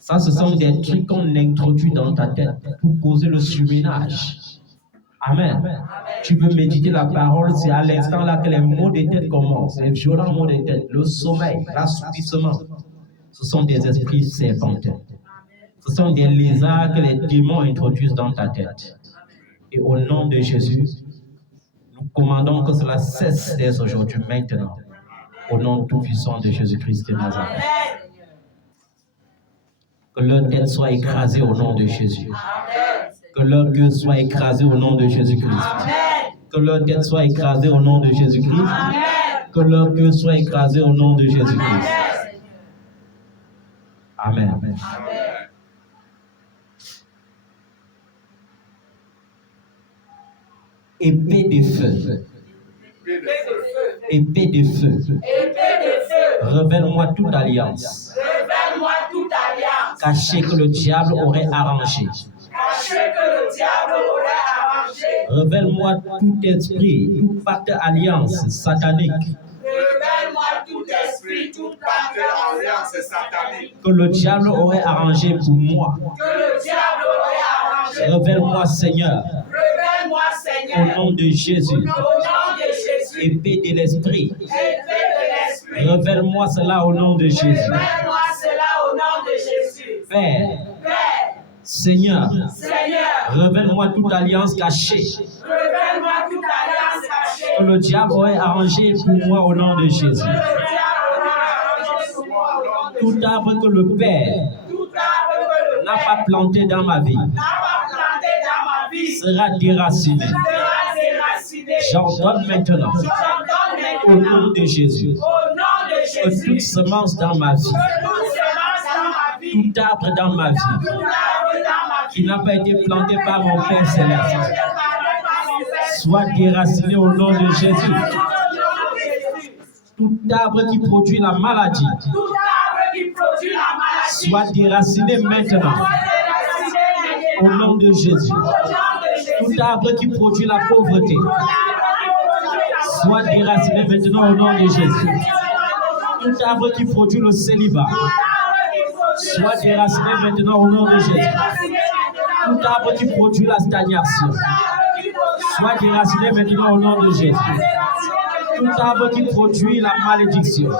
Ça, ce sont des trucs qu'on introduit dans ta tête pour causer le surménage. Amen. Tu peux méditer la parole, c'est à l'instant là que les maux de tête commencent, les violents maux de tête, le sommeil, l'assoupissement. Ce sont des esprits serpentins. Ce sont des lézards que les démons introduisent dans ta tête. Et au nom de Jésus, nous commandons que cela cesse dès aujourd'hui, maintenant. Au nom tout-puissant de Jésus-Christ de Nazareth. Que leur tête soit écrasée au nom de Jésus. Que leur queue soit écrasée au nom de Jésus-Christ. Que leur tête soit écrasée au nom de Jésus-Christ. Que leur queue soit écrasée au nom de Jésus-Christ. Amen. Épée de feu. Épée de feu. Révèle-moi toute alliance. Cachée que le diable aurait arrangée. Révèle-moi tout esprit, toute pacte alliance satanique. Que le diable aurait arrangé pour moi. Révèle-moi, Seigneur. Au nom de Jésus. Épée de l'esprit. Révèle-moi cela au nom de Jésus. Père. Seigneur, révèle-moi toute alliance cachée. Que le diable aurait arrangé pour moi au nom de Jésus. Tout arbre que le Père n'a pas planté dans ma vie sera déraciné. J'ordonne maintenant, au nom de Jésus, que toute semence dans ma vie, tout arbre dans ma vie, qui n'a pas été planté par mon Père Céleste, soit déraciné au nom de Jésus. Tout arbre qui produit la maladie, soit déraciné maintenant, au nom de Jésus. Tout arbre qui produit la pauvreté, soit déraciné maintenant au nom de Jésus. Tout arbre qui produit le célibat, soit déraciné maintenant au nom de Jésus. Tout arbre qui produit la stagnation, soit déraciné maintenant au nom de Jésus. Tout arbre qui produit la malédiction,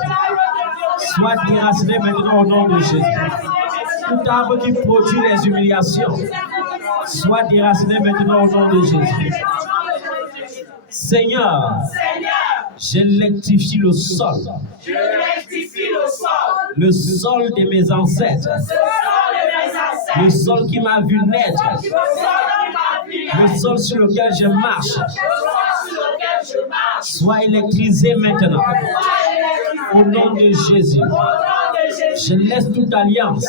soit déraciné maintenant au nom de Jésus. Tout arbre qui produit les humiliations, soit déraciné maintenant au nom de Jésus. Seigneur, j'électrifie le sol. Le sol de mes ancêtres. Le sol qui m'a vu naître. Le sol sur lequel je marche. Soit électrisé maintenant. Au nom de Jésus. Je laisse toute alliance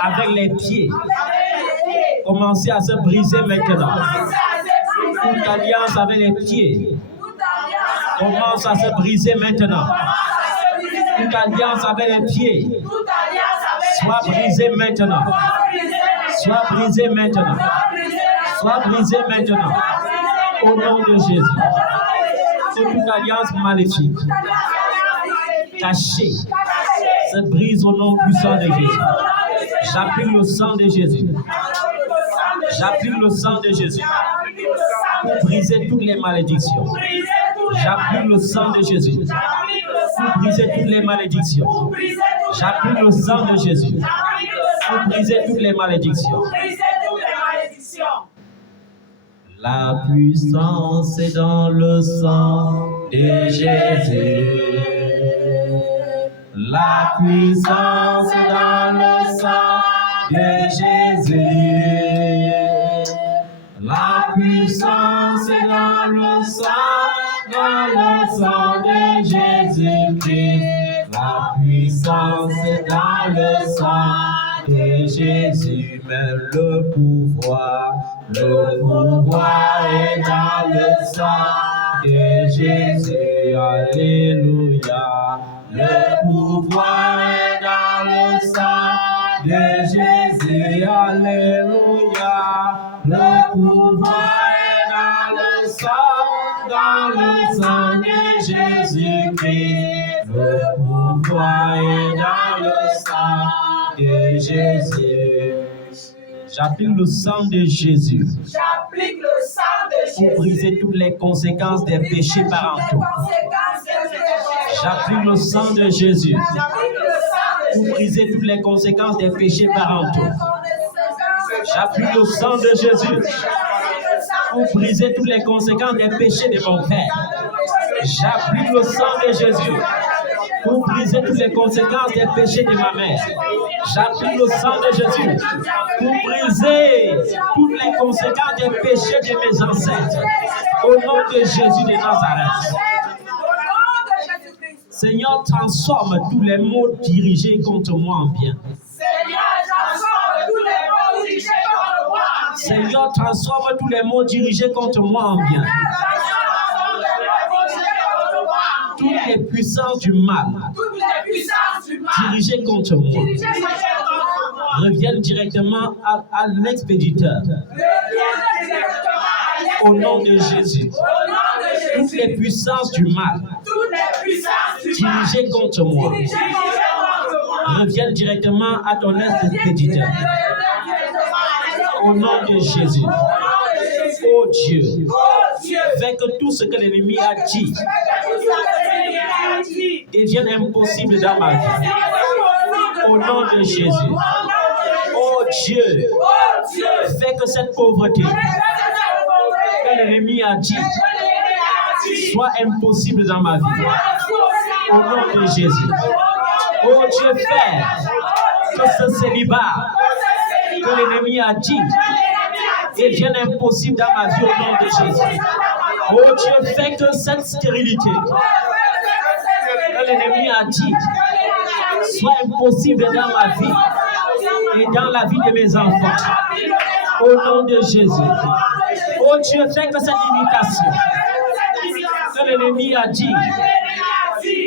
avec les pieds commencer à se briser maintenant. Toute alliance avec les pieds commence à se briser maintenant. Toute alliance avec les pieds soit brisée maintenant. Soit brisée maintenant. Soit brisée maintenant. Au nom de Jésus. C'est toute alliance maléfique cachée se brise au nom puissant de Jésus. J'applique le sang de Jésus. J'applique le sang de Jésus pour briser toutes les malédictions. J'applique le sang de Jésus pour briser toutes les malédictions. J'applique le sang de Jésus pour briser toutes les malédictions. La puissance est dans le sang de Jésus. La puissance est dans le sang de Jésus. La puissance est dans le sang de Jésus-Christ. La puissance est dans le sang de Jésus, mais le pouvoir est dans le sang de Jésus. Alléluia. Le pouvoir est dans le sang de Jésus. Alléluia. Le pouvoir est dans le sang de Jésus-Christ. Le pouvoir est dans le sang de Jésus. J'applique le sang de Jésus. J'applique le sang pour briser toutes les conséquences des péchés parentaux. J'applique le sang de Jésus pour briser toutes les conséquences des péchés parentaux. J'applique le sang de Jésus pour briser toutes les conséquences des péchés de mon père. J'applique le sang de Jésus pour briser toutes les conséquences des péchés de ma mère. J'applique le sang de Jésus pour briser toutes les conséquences des péchés de mes ancêtres. Au nom de Jésus de Nazareth. Seigneur, transforme tous les mots dirigés contre moi en bien. Seigneur, transforme tous les mots dirigés contre moi en bien. Toutes les puissances du mal dirigées contre moi reviennent directement à l'expéditeur. Au nom de Jésus. Toutes les puissances du mal dirigées contre moi reviennent directement à ton expéditeur. Au nom de Jésus. Oh Dieu, fais que tout ce que l'ennemi a dit devienne impossible dans ma vie. Au nom de Jésus. Oh Dieu, fais que cette pauvreté que l'ennemi a dit soit impossible dans ma vie. Au nom de Jésus. Oh Dieu, fais que ce célibat que l'ennemi a dit devienne impossible dans ma vie au nom de Jésus. Oh Dieu, fais que cette stérilité que l'ennemi a dit soit impossible dans ma vie et dans la vie de mes enfants. Au nom de Jésus. Oh Dieu, fais que cette limitation que l'ennemi a dit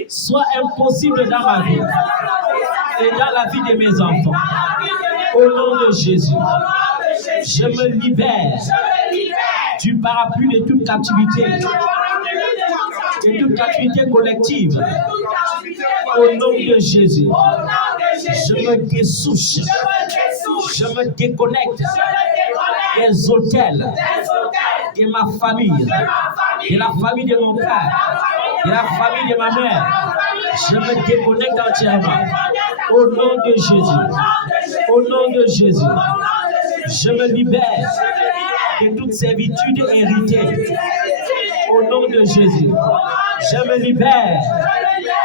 soit impossible dans ma vie et dans la vie de mes enfants. Au nom de Jésus. Je me libère du parapluie de toute captivité, de toute captivité collective. Au nom de Jésus, je me dessouche, je me déconnecte des hôtels de ma famille, de la famille de mon père, de la famille de ma mère. Je me déconnecte entièrement. Au nom de Jésus, au nom de Jésus. Je me libère de toute servitude héritée. Au nom de Jésus. Je me libère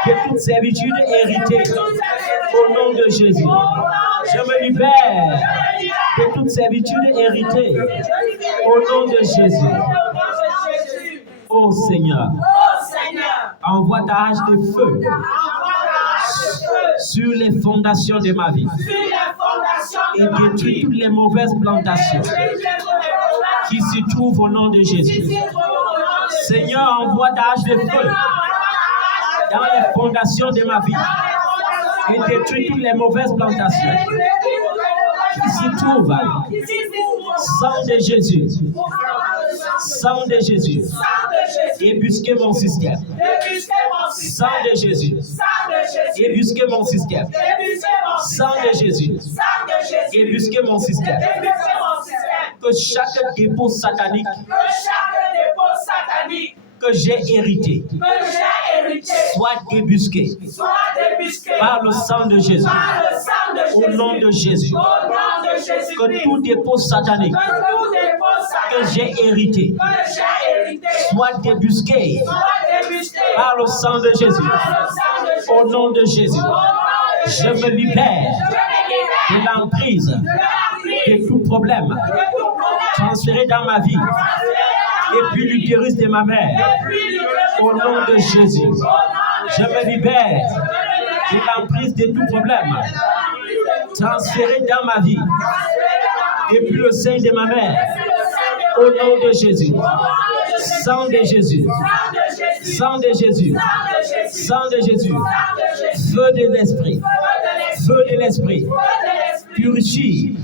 de toute servitude héritée. Au nom de Jésus. Je me libère de toute servitude héritée. Au nom de Jésus. Ô Seigneur, envoie ta hache de feu sur les fondations de ma vie et détruis toutes les mauvaises plantations qui s'y trouvent au nom de Jésus. Seigneur, envoie ta hache de feu dans les fondations de ma vie et détruis toutes les mauvaises plantations qui s'y trouvent. Sang de Jésus. Sang de Jésus. Débusquez mon système. Sang de Jésus. Débusquez mon système. Sang de Jésus. Débusquez mon système. Que chaque dépôt satanique que j'ai hérité soit débusqué par le sang de Jésus. Au nom de Jésus. Que tout dépôt satanique que j'ai hérité soit débusqué par le sang de Jésus. Au nom de Jésus. Je me libère de l'emprise de tout problème transféré dans ma vie et puis l'utérus de ma mère. Au nom de Jésus. Je me libère de l'emprise de tout problème transféré dans ma vie depuis le sein de ma mère. Au nom de Jésus. Sang de Jésus. Sang de Jésus. Sang de Jésus. Feu de l'esprit. Feu de l'esprit. Purifie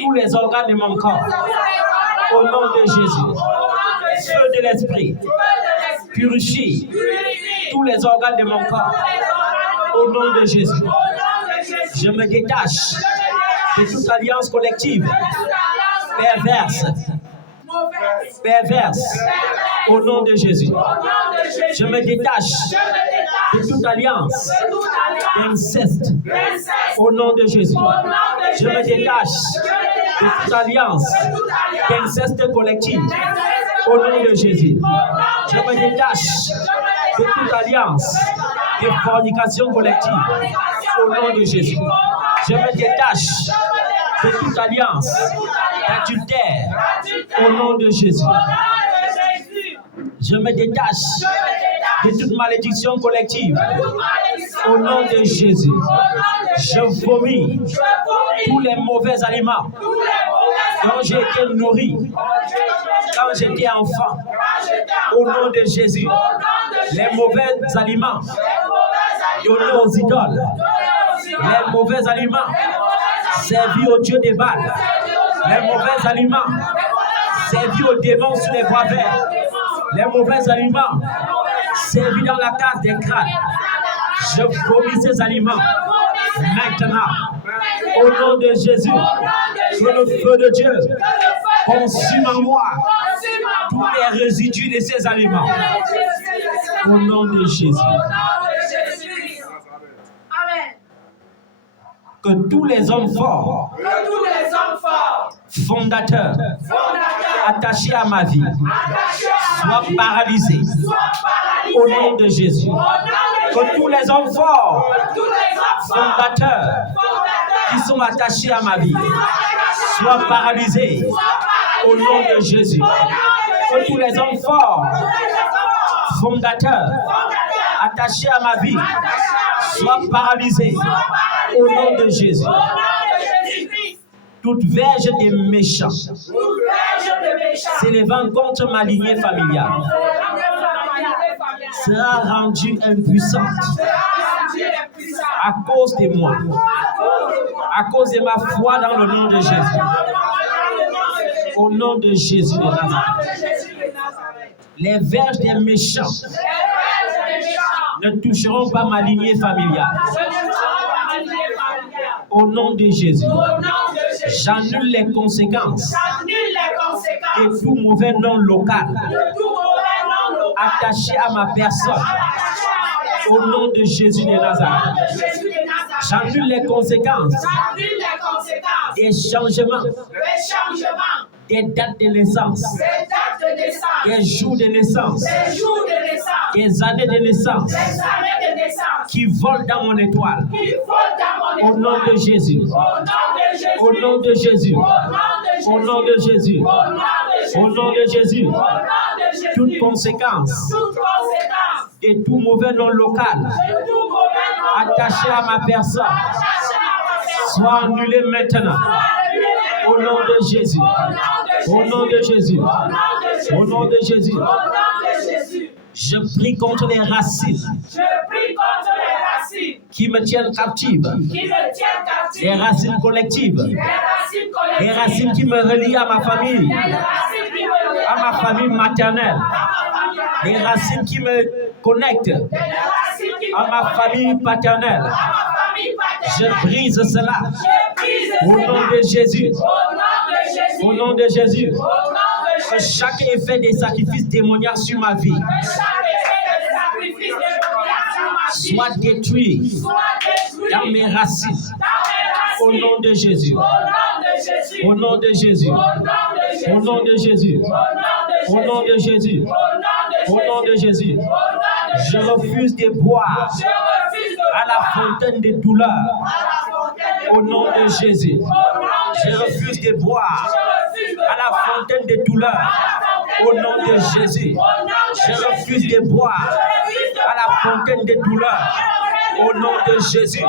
tous les organes de mon corps. Au nom de Jésus. Feu de l'esprit. Purifie tous les organes de mon corps. Au nom de Jésus. Je me détache de toute alliance collective perverse perverse, au nom de Jésus. Je me détache de toute alliance d'inceste, au nom de Jésus. Je me détache de toute alliance d'inceste collectif, au nom de Jésus. Je me détache de toute alliance de fornication collective, au nom de Jésus. Je me détache de toute alliance d'adultère, au nom de Jésus. Je me détache de toute malédiction collective, au nom de Jésus. Je vomis tous les mauvais aliments dont j'ai été nourri quand j'étais enfant, au nom de Jésus. Les mauvais aliments donnés aux idoles, les mauvais aliments servis aux dieux des Baals, les mauvais aliments servis aux démons sur les voies vertes, les mauvais aliments servis dans la case des crânes. Je vomis ces aliments maintenant, au nom de Jésus. Que le feu de Dieu consume en moi tous les résidus de ces aliments, au nom de Jésus. Que tous les hommes forts, fondateurs, attachés à ma vie, soient paralysés, au nom de Jésus. Que tous les hommes forts, fondateurs, qui sont attachés à ma vie, soient paralysés, au nom de Jésus. Que tous les hommes forts, fondateurs, attachés à ma vie, soient paralysés, au nom de Jésus. Toute verge des méchants s'élevant contre ma lignée familiale sera rendue impuissante à cause de moi, à cause de ma foi dans le nom de Jésus. Au nom de Jésus de Nazareth. Les verges des méchants ne toucheront pas ma lignée familiale. Au nom de Jésus, j'annule les conséquences de tout mauvais nom local attaché à ma personne. Au nom de Jésus de Nazareth, j'annule les conséquences des changements, des dates de naissance, des jours de naissance, des années de naissance qui volent dans mon étoile. Au nom de Jésus, au nom de Jésus, au nom de Jésus, au nom de Jésus, toute conséquence de tout mauvais nom local attaché à ma personne soit annulé maintenant. Au nom de Jésus, au nom de Jésus, au nom de Jésus, je prie contre les racines qui me tiennent captive, les racines collectives, les racines qui me relient à ma famille maternelle, les racines qui me connectent à ma famille paternelle. Je brise cela au nom de Jésus. Au nom de Jésus. Que chaque effet des sacrifices démoniaques sur ma vie soit détruit dans mes racines. Au nom de Jésus. Au nom de Jésus. Au nom de Jésus. Au nom de Jésus. Au nom de Jésus. Je refuse de boire à la fontaine des douleurs. Au nom de Jésus. Je refuse de boire à la fontaine des douleurs. Au nom de Jésus. Je refuse de boire à la fontaine des douleurs. Au nom de Jésus.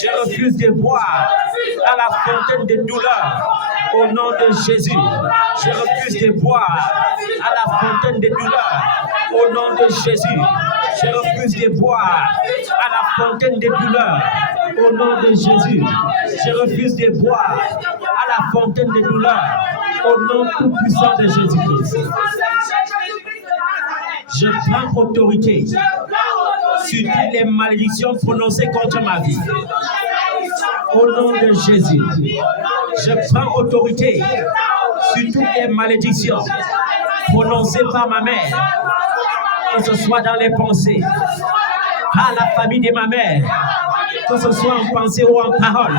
Je refuse de boire à la fontaine des douleurs. Au nom de Jésus. Je refuse de boire à la fontaine des douleurs. Au nom de Jésus. Je refuse de boire à la fontaine des douleurs. Au nom de Jésus. Je refuse de boire à la fontaine des douleurs. Au nom tout puissant de Jésus-Christ. Je prends autorité sur toutes les malédictions prononcées contre ma vie. Au nom de Jésus, je prends autorité sur toutes les malédictions prononcées par ma mère, que ce soit dans les pensées, par la famille de ma mère, que ce soit en pensée ou en parole.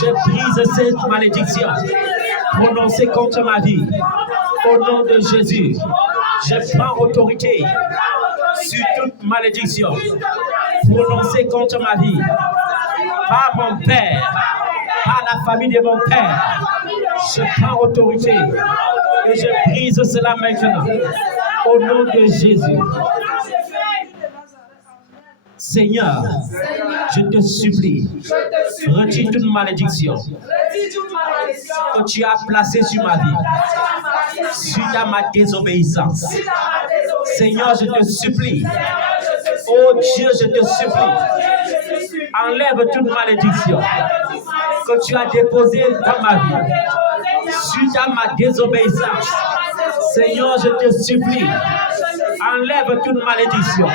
Je brise cette malédiction prononcée contre ma vie. Au nom de Jésus, je prends autorité sur toute malédiction prononcée contre ma vie par mon père, par la famille de mon père. Je prends autorité et je brise cela maintenant. Au nom de Jésus. Seigneur, je te supplie, retire toute malédiction que tu as placée sur ma vie, suite à ma désobéissance. Seigneur, je te supplie, oh Dieu, je te supplie, enlève toute malédiction que tu as déposée dans ma vie, suite à ma désobéissance. Seigneur, je te supplie, enlève toute malédiction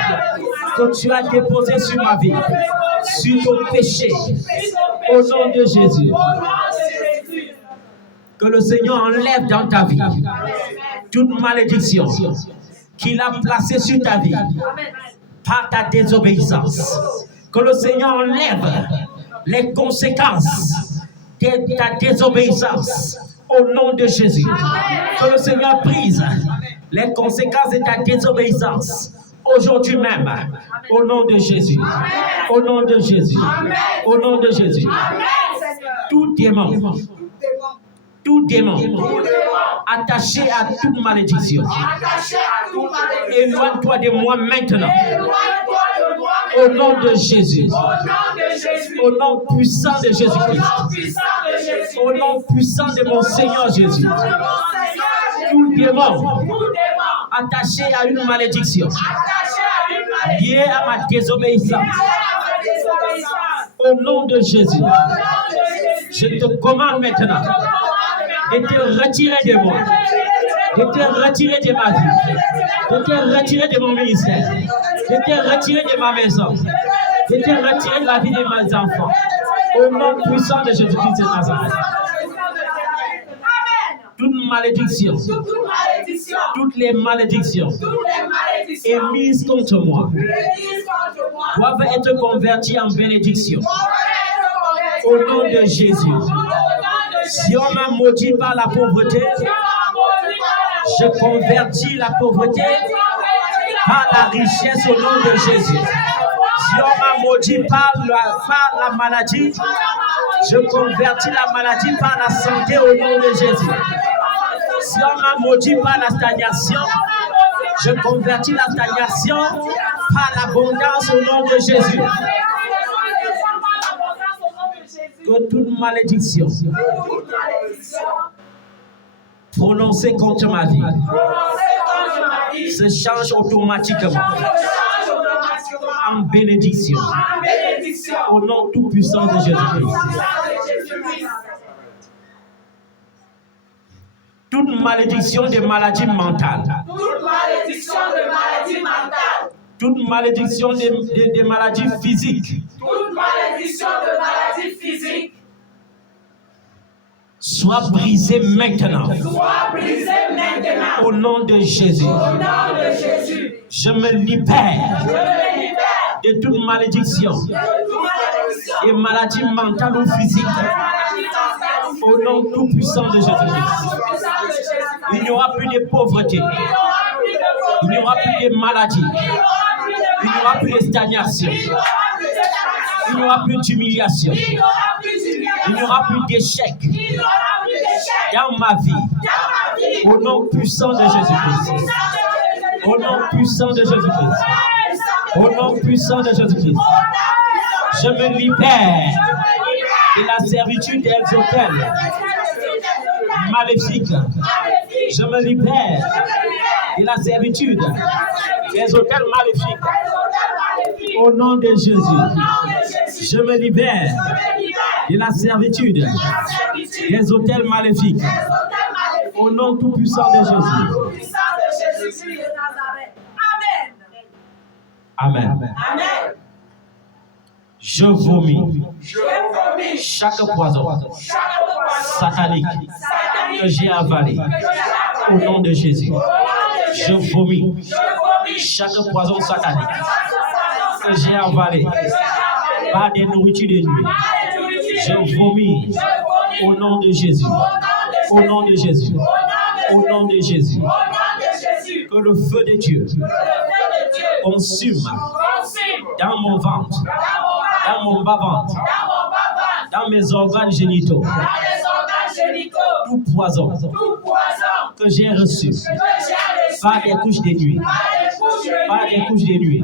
que tu as déposée sur ma vie, suite au péché, au nom de Jésus. Que le Seigneur enlève dans ta vie toute malédiction qu'il a placée sur ta vie par ta désobéissance. Que le Seigneur enlève les conséquences de ta désobéissance au nom de Jésus. Que le Seigneur brise les conséquences de ta désobéissance aujourd'hui même, au nom de Jésus. Au nom de Jésus. Au nom de Jésus. Tout démon attaché à toute malédiction, éloigne-toi de moi maintenant. Au nom de Jésus. Au nom puissant de Jésus-Christ. Au nom puissant de mon Seigneur Jésus. Tout démon attaché à une malédiction, lié à ma désobéissance. Au nom de Jésus, je te commande maintenant de te retirer de moi, de te retirer de ma vie, de te retirer de mon ministère, de te retirer de ma maison, de te retirer de la vie de mes enfants. Au nom puissant de Jésus-Christ de Nazareth. Toute malédiction, toutes les malédictions émises contre moi doivent être converties en bénédiction. Au nom de Jésus. Si on m'a maudit par la pauvreté, je convertis la pauvreté par la richesse au nom de Jésus. Si on m'a maudit par la maladie, je convertis la maladie par la santé au nom de Jésus. Si on m'a maudit par la stagnation, je convertis la stagnation par l'abondance au nom de Jésus. Que toute malédiction prononcée contre ma vie se change automatiquement en bénédiction au nom tout puissant de Jésus-Christ. Toute malédiction de maladie mentale, toute malédiction de maladies physiques, soit brisée maintenant. Au nom de Jésus. Je me libère de toute malédiction et maladie mentale ou physique. Au nom tout puissant de Jésus-Christ. Il n'y aura plus de pauvreté. Il n'y aura plus de maladie. Il n'y aura plus de stagnation. Il n'y aura plus d'humiliation. Il n'y aura plus d'échec dans ma vie. Au nom puissant de Jésus-Christ. Au nom puissant de Jésus-Christ. Au nom puissant de Jésus-Christ. Je me libère de la servitude des hôtels maléfiques. Je me libère de la servitude des hôtels maléfiques. Au nom de Jésus, je me libère de la servitude des hôtels maléfiques. Au nom tout puissant de Jésus. Amen. Amen. Je vomis chaque poison satanique que j'ai avalé. Au nom de Jésus. Je vomis chaque poison satanique que j'ai avalé par des nourritures de nuit. Je vomis au nom de Jésus. Au nom de Jésus. Au nom de Jésus. Que le feu de Dieu consume dans mon ventre, dans mon bas-ventre, dans mes organes génitaux, tout poison que j'ai reçu par des couches de nuit, par des couches de nuit,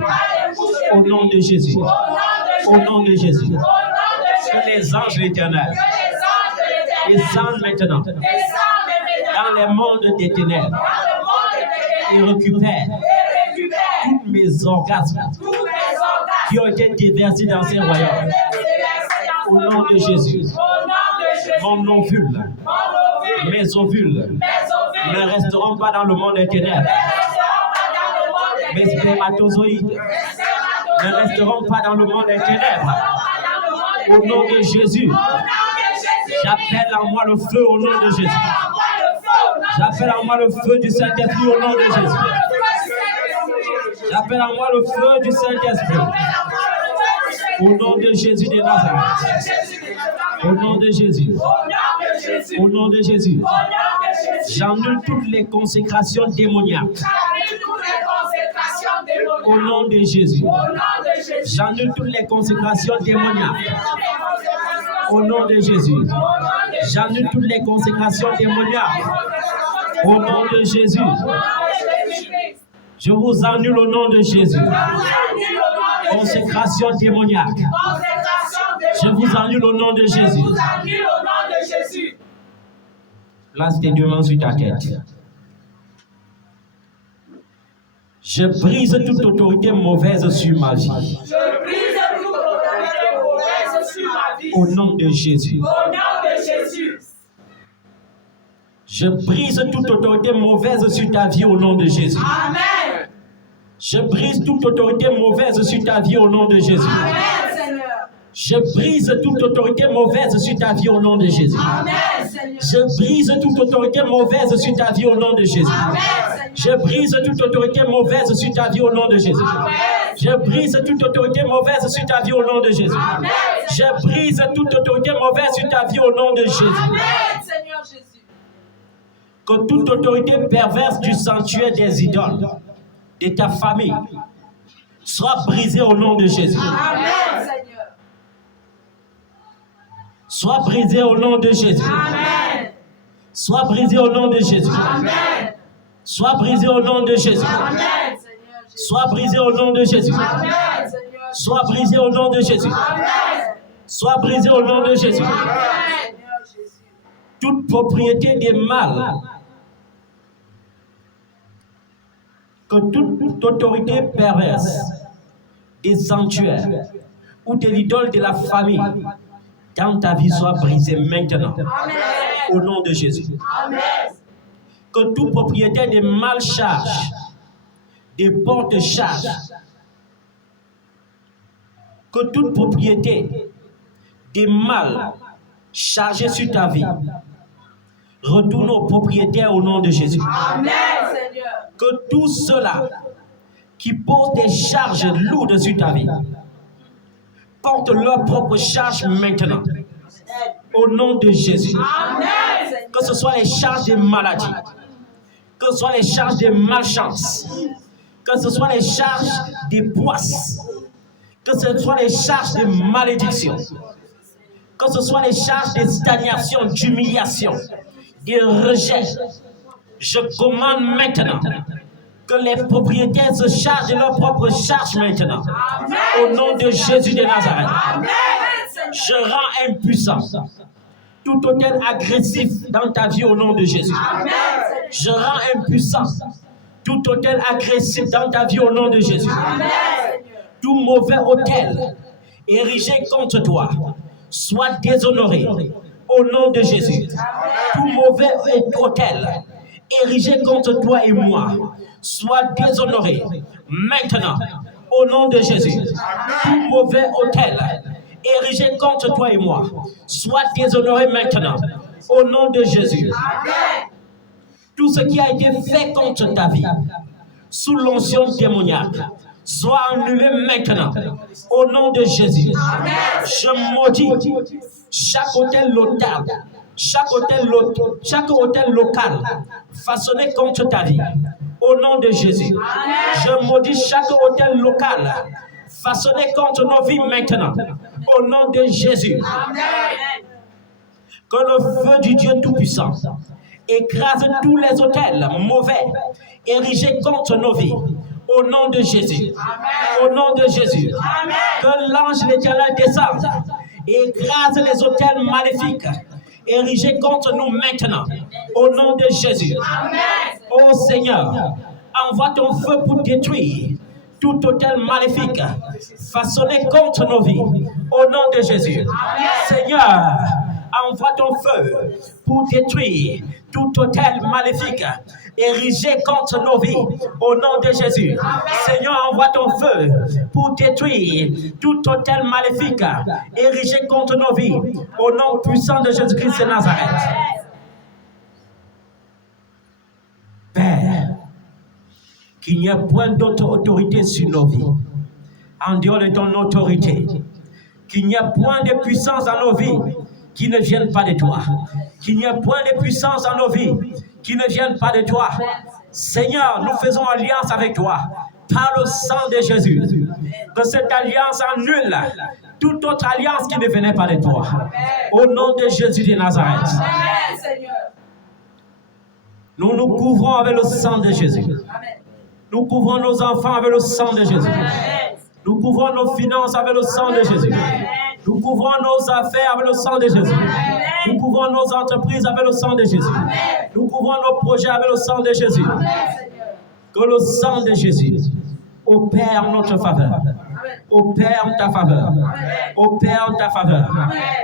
au nom de Jésus, au nom de Jésus, que les anges de l'Éternel descendent maintenant dans les mondes des ténèbres et récupèrent tous mes orgasmes qui ont été déversés dans ces royaumes. Au nom de Jésus, mon ovule, mes ovules ne resteront pas dans le monde des ténèbres. Mes spermatozoïdes ne resteront pas dans le monde des ténèbres. Au nom de Jésus, j'appelle en moi le feu au nom de Jésus. J'appelle en moi le feu du Saint-Esprit au nom de Jésus. J'appelle en moi le feu du Saint-Esprit. Au nom de Jésus de Nazareth. Au nom de Jésus. Au nom de Jésus. J'annule toutes les consécrations démoniaques. Au nom de Jésus. J'annule toutes les consécrations démoniaques. Au nom de Jésus. J'annule toutes les consécrations démoniaques. Au nom de Jésus. Je vous annule au nom de Jésus. Consécration démoniaque. Je vous annule au nom de Jésus. Place tes deux mains sur ta tête. Je brise toute autorité mauvaise sur ma vie. Au nom de Jésus. Je brise toute autorité mauvaise sur ta vie au nom de Jésus. Amen. Je brise toute autorité mauvaise sur ta vie au nom de Jésus. Amen, Seigneur. Je brise toute autorité mauvaise sur ta vie au nom de Jésus. Amen, Seigneur. Je brise toute autorité mauvaise sur ta vie au nom de Jésus. Amen, Je brise toute autorité mauvaise sur ta vie au nom de Jésus. Amen. Je brise toute autorité mauvaise sur ta vie au nom de Jésus. Amen. Je brise toute autorité mauvaise sur ta vie au nom de Jésus. Amen, Seigneur Jésus. Que toute autorité perverse du sanctuaire des idoles de ta famille soit brisée au nom de Jésus. Amen, Seigneur. Soit brisée au nom de Jésus. Amen. Soit brisée au nom de Jésus. Amen. Soit brisée au nom de Jésus. Amen, Seigneur Jésus. Soit brisée au nom de Jésus. Amen, Seigneur. Soit brisée au nom de Jésus. Amen. Soit brisée au nom de Jésus. Amen, Seigneur Jésus. Toute propriété des mâles, que toute autorité perverse des sanctuaires ou de l'idole de la famille dans ta vie soit brisée maintenant. Amen. Au nom de Jésus. Amen. Que toute propriété des malcharges, des porte-charges, que toute propriété des mal chargés sur ta vie retourne aux propriétaires au nom de Jésus. Amen, Seigneur. Que tous ceux-là qui posent des charges lourdes sur ta vie portent leurs propres charges maintenant. Au nom de Jésus. Amen, Seigneur. Que ce soit les charges de maladie, que ce soit les charges de malchance, que ce soit les charges de poisse, que ce soit les charges de malédiction, que ce soit les charges de stagnation, d'humiliation, de rejet. Je commande maintenant que les propriétaires se chargent de leurs propres charges maintenant. Amen. Au nom de Jésus de Nazareth. Amen, Seigneur. Je rends impuissant tout hôtel agressif dans ta vie au nom de Jésus. Amen, Seigneur. Je rends impuissant tout hôtel agressif dans ta vie au nom de Jésus. Amen, Seigneur. Tout mauvais hôtel érigé contre toi soit déshonoré au nom de Jésus. Tout mauvais hôtel érigé contre toi et moi soit déshonoré maintenant au nom de Jésus. Tout mauvais hôtel érigé contre toi et moi soit déshonoré maintenant au nom de Jésus. Amen. Tout ce qui a été fait contre ta vie, sous l'onction démoniaque, soit annulé maintenant, au nom de Jésus. Amen. Je maudis chaque hôtel local, chaque hôtel local façonné contre ta vie, au nom de Jésus. Amen. Je maudis chaque hôtel local façonné contre nos vies maintenant, au nom de Jésus. Amen. Que le feu du Dieu Tout-Puissant écrase tous les hôtels mauvais érigés contre nos vies, au nom de Jésus. Amen. Au nom de Jésus. Amen. Que l'ange de l'Éternel descende et écrase les hôtels maléfiques érigés contre nous maintenant, au nom de Jésus. Amen. Ô Seigneur, envoie ton feu pour détruire tout hôtel maléfique façonné contre nos vies, au nom de Jésus. Amen. Seigneur, envoie ton feu pour détruire tout hôtel maléfique érigé contre nos vies, au nom de Jésus. Amen. Seigneur, envoie ton feu pour détruire tout hôtel maléfique érigé contre nos vies, au nom puissant de Jésus-Christ de Nazareth. Père, qu'il n'y ait point d'autre autorité sur nos vies, en dehors de ton autorité. Qu'il n'y ait point de puissance dans nos vies qui ne viennent pas de toi. Qu'il n'y ait point de puissance dans nos vies qui ne viennent pas de toi. Seigneur, nous faisons alliance avec toi par le sang de Jésus. Que cette alliance annule toute autre alliance qui ne venait pas de toi. Au nom de Jésus de Nazareth. Amen, Seigneur. Nous nous couvrons avec le sang de Jésus. Amen. Nous couvrons nos enfants avec le sang de Jésus. Amen. Nous couvrons nos finances avec le sang de Jésus. Nous couvrons nos affaires avec le sang de Jésus. Nous couvrons nos entreprises avec le sang de Jésus. Nous couvrons nos projets avec le sang de Jésus. Amen, Seigneur. Que le sang de Jésus opère en notre faveur. Opère en ta faveur. Opère en ta faveur.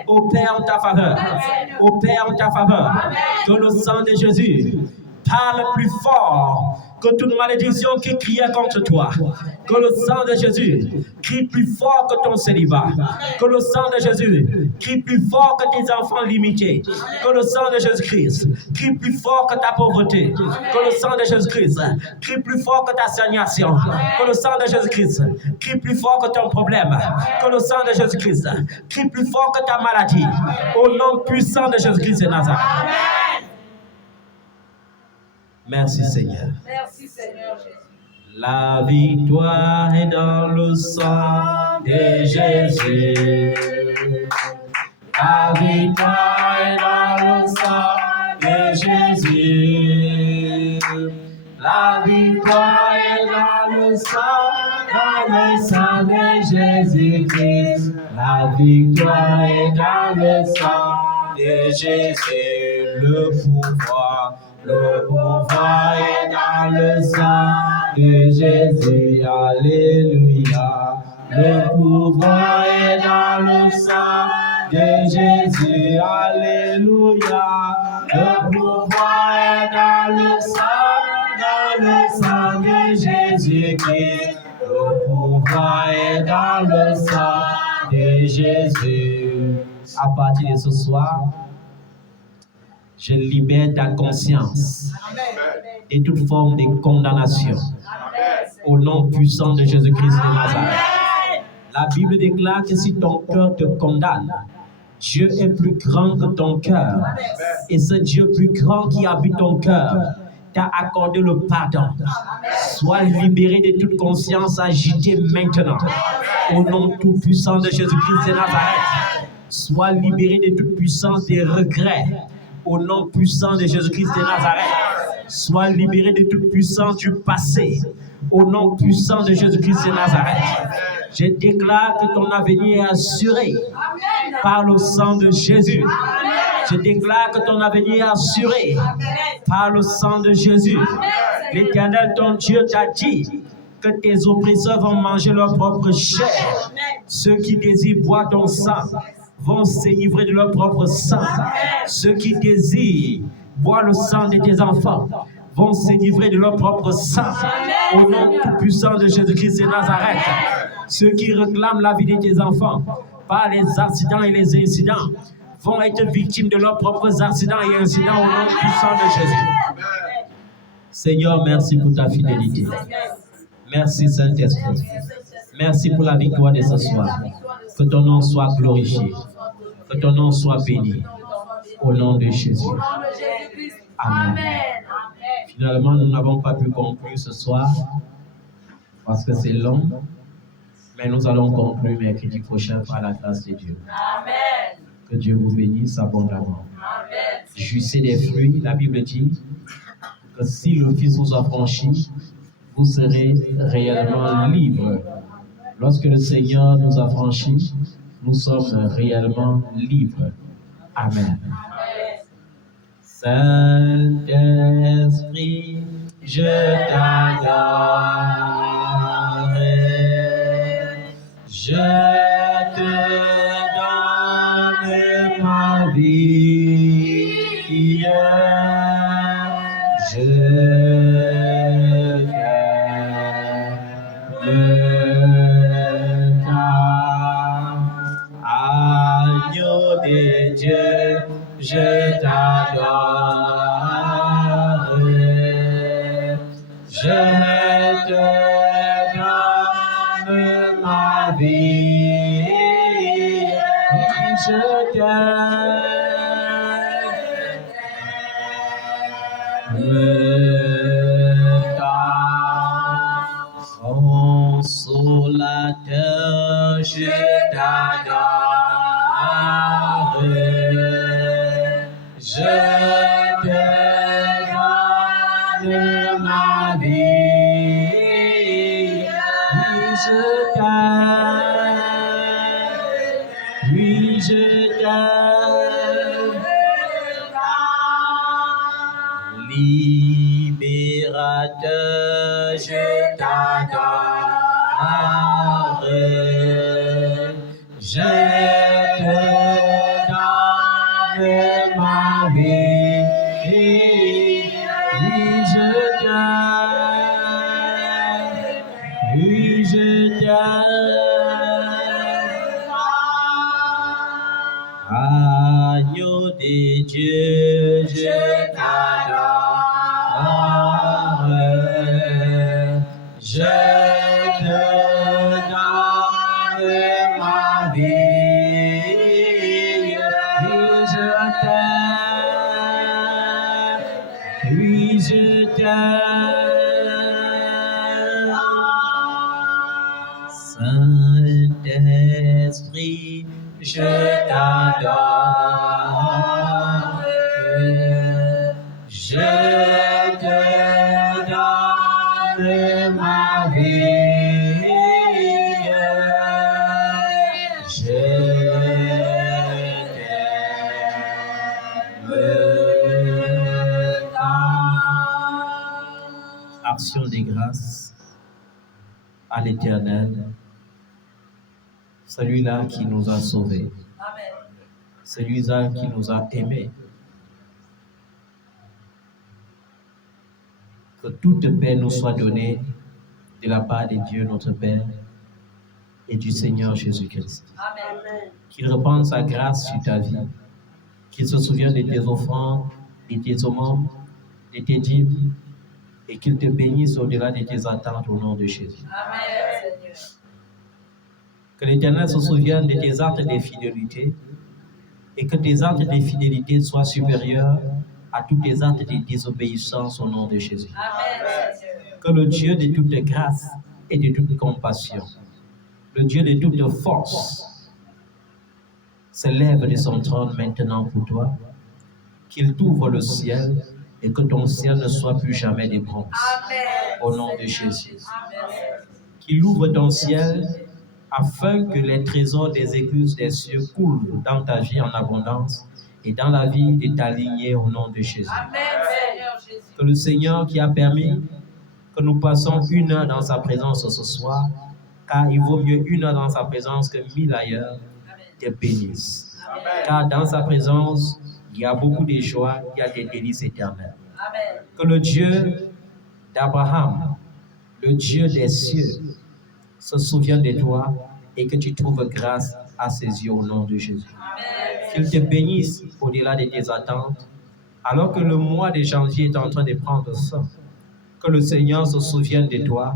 Opère en ta faveur. Opère en ta faveur. Que le sang de Jésus parle plus fort que toute malédiction qui criait contre toi. Que le sang de Jésus crie plus fort que ton célibat. Que le sang de Jésus crie plus fort que tes enfants limités. Que le sang de Jésus-Christ crie plus fort que ta pauvreté. Que le sang de Jésus-Christ crie plus fort que ta stagnation. Que le sang de Jésus-Christ crie plus fort que ton problème. Que le sang de Jésus-Christ crie plus fort que ta maladie. Au nom puissant de Jésus-Christ de Nazareth. Merci Seigneur. Merci, Seigneur Jésus. La victoire est dans le sang de Jésus. La victoire est dans le sang de Jésus. La victoire est dans le sang de Jésus-Christ. La victoire est dans le sang de Jésus. Le pouvoir est dans le sang de Jésus. Alléluia. Le pouvoir est dans le sang de Jésus. Alléluia. Le pouvoir est dans le sang de Jésus-Christ. Le pouvoir est dans le sang de Jésus. À partir de ce soir, je libère ta conscience de toute forme de condamnation. Au nom puissant de Jésus-Christ de Nazareth. La Bible déclare que si ton cœur te condamne, Dieu est plus grand que ton cœur. Et ce Dieu plus grand qui habite ton cœur t'a accordé le pardon. Sois libéré de toute conscience agitée maintenant. Au nom tout puissant de Jésus-Christ de Nazareth. Sois libéré de toute puissance des regrets. Au nom puissant de Jésus-Christ de Nazareth. Sois libéré de toute puissance du passé. Au nom puissant de Jésus-Christ de Nazareth. Je déclare que ton avenir est assuré par le sang de Jésus. Je déclare que ton avenir est assuré par le sang de Jésus. L'Éternel, ton Dieu, t'a dit que tes oppresseurs vont manger leur propre chair. Ceux qui désirent boire ton sang vont s'enivrer de leur propre sang. Ceux qui désirent boire le sang de tes enfants vont s'enivrer de leur propre sang. Au nom tout-puissant de Jésus-Christ de Nazareth. Ceux qui réclament la vie de tes enfants par les accidents et les incidents vont être victimes de leurs propres accidents et incidents au nom puissant de Jésus. Seigneur, merci pour ta fidélité. Merci Saint-Esprit. Merci pour la victoire de ce soir. Que ton nom soit glorifié. Que ton nom soit béni. Au nom de Jésus. Amen. Finalement, nous n'avons pas pu conclure ce soir parce que c'est long. Mais nous allons conclure mercredi prochain par la grâce de Dieu. Amen. Que Dieu vous bénisse abondamment. Amen. Jouissez des fruits. La Bible dit que si le Fils vous affranchit, vous serez réellement libre. Lorsque le Seigneur nous affranchit, nous sommes réellement libres. Amen. Saint-Esprit, je t'adore. Je te donne ma vie. Je agneau de Dieu, je t'adore. Je te donne ma vie. Je consolateur, je t'adore. Je te donne ma vie. Oui, je t'aime. Libérateur, je t'adore. Je te donne ma vie. Oui, je t'aime. Oui, je t'aime. Agneau de Dieu, je t'adore. Je te donne ma vie. Oui, je t'aime. Oui, je t'aime. Saint-Esprit, je t'adore. Je te donne ma vie. Je t'aime. Action des grâces à l'Éternel, celui-là qui nous a sauvés, celui-là qui nous a aimés. Que toute paix nous soit donnée de la part de Dieu notre Père et du Seigneur Jésus-Christ. Qu'il répande sa grâce sur ta vie, qu'il se souvienne de tes offrandes, de tes aumônes, de tes dîmes, et qu'il te bénisse au-delà de tes attentes au nom de Jésus. Amen. Que l'Éternel se souvienne de tes actes de fidélité et que tes actes de fidélité soient supérieurs à tous tes actes de désobéissance au nom de Jésus. Amen. Que le Dieu de toute grâce et de toute compassion, le Dieu de toute force, se lève de son trône maintenant pour toi, qu'il t'ouvre le ciel et que ton ciel ne soit plus jamais des bronzes. Au nom de Jésus. Qu'il ouvre ton ciel afin que les trésors des écluses des cieux coulent dans ta vie en abondance et dans la vie de ta lignée au nom de Jésus. Amen. Que le Seigneur qui a permis que nous passons 1 heure dans sa présence ce soir, car il vaut mieux 1 heure dans sa présence que 1000 ailleurs, te bénisse. Car dans sa présence, il y a beaucoup de joie, il y a des délices éternelles. Amen. Que le Dieu d'Abraham, le Dieu des cieux, se souvienne de toi et que tu trouves grâce à ses yeux au nom de Jésus. Amen. Qu'il te bénisse au-delà de tes attentes, alors que le mois de janvier est en train de prendre fin. Que le Seigneur se souvienne de toi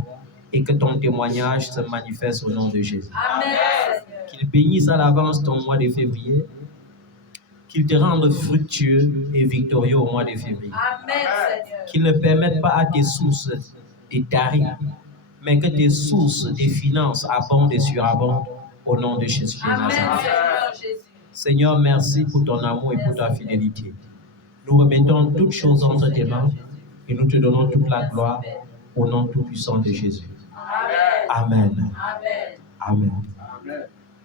et que ton témoignage se manifeste au nom de Jésus. Amen. Qu'il bénisse à l'avance ton mois de février. Qu'il te rende fructueux et victorieux au mois de février. Amen. Qu'il ne permette pas à tes sources de tarir, mais que tes sources des finances abondent et surabondent au nom de Jésus de Amen. Nazareth. Seigneur, merci pour ton amour et pour ta fidélité. Nous remettons toutes choses entre tes mains et nous te donnons toute la gloire au nom tout-puissant de Jésus. Amen. Amen. Amen. Amen.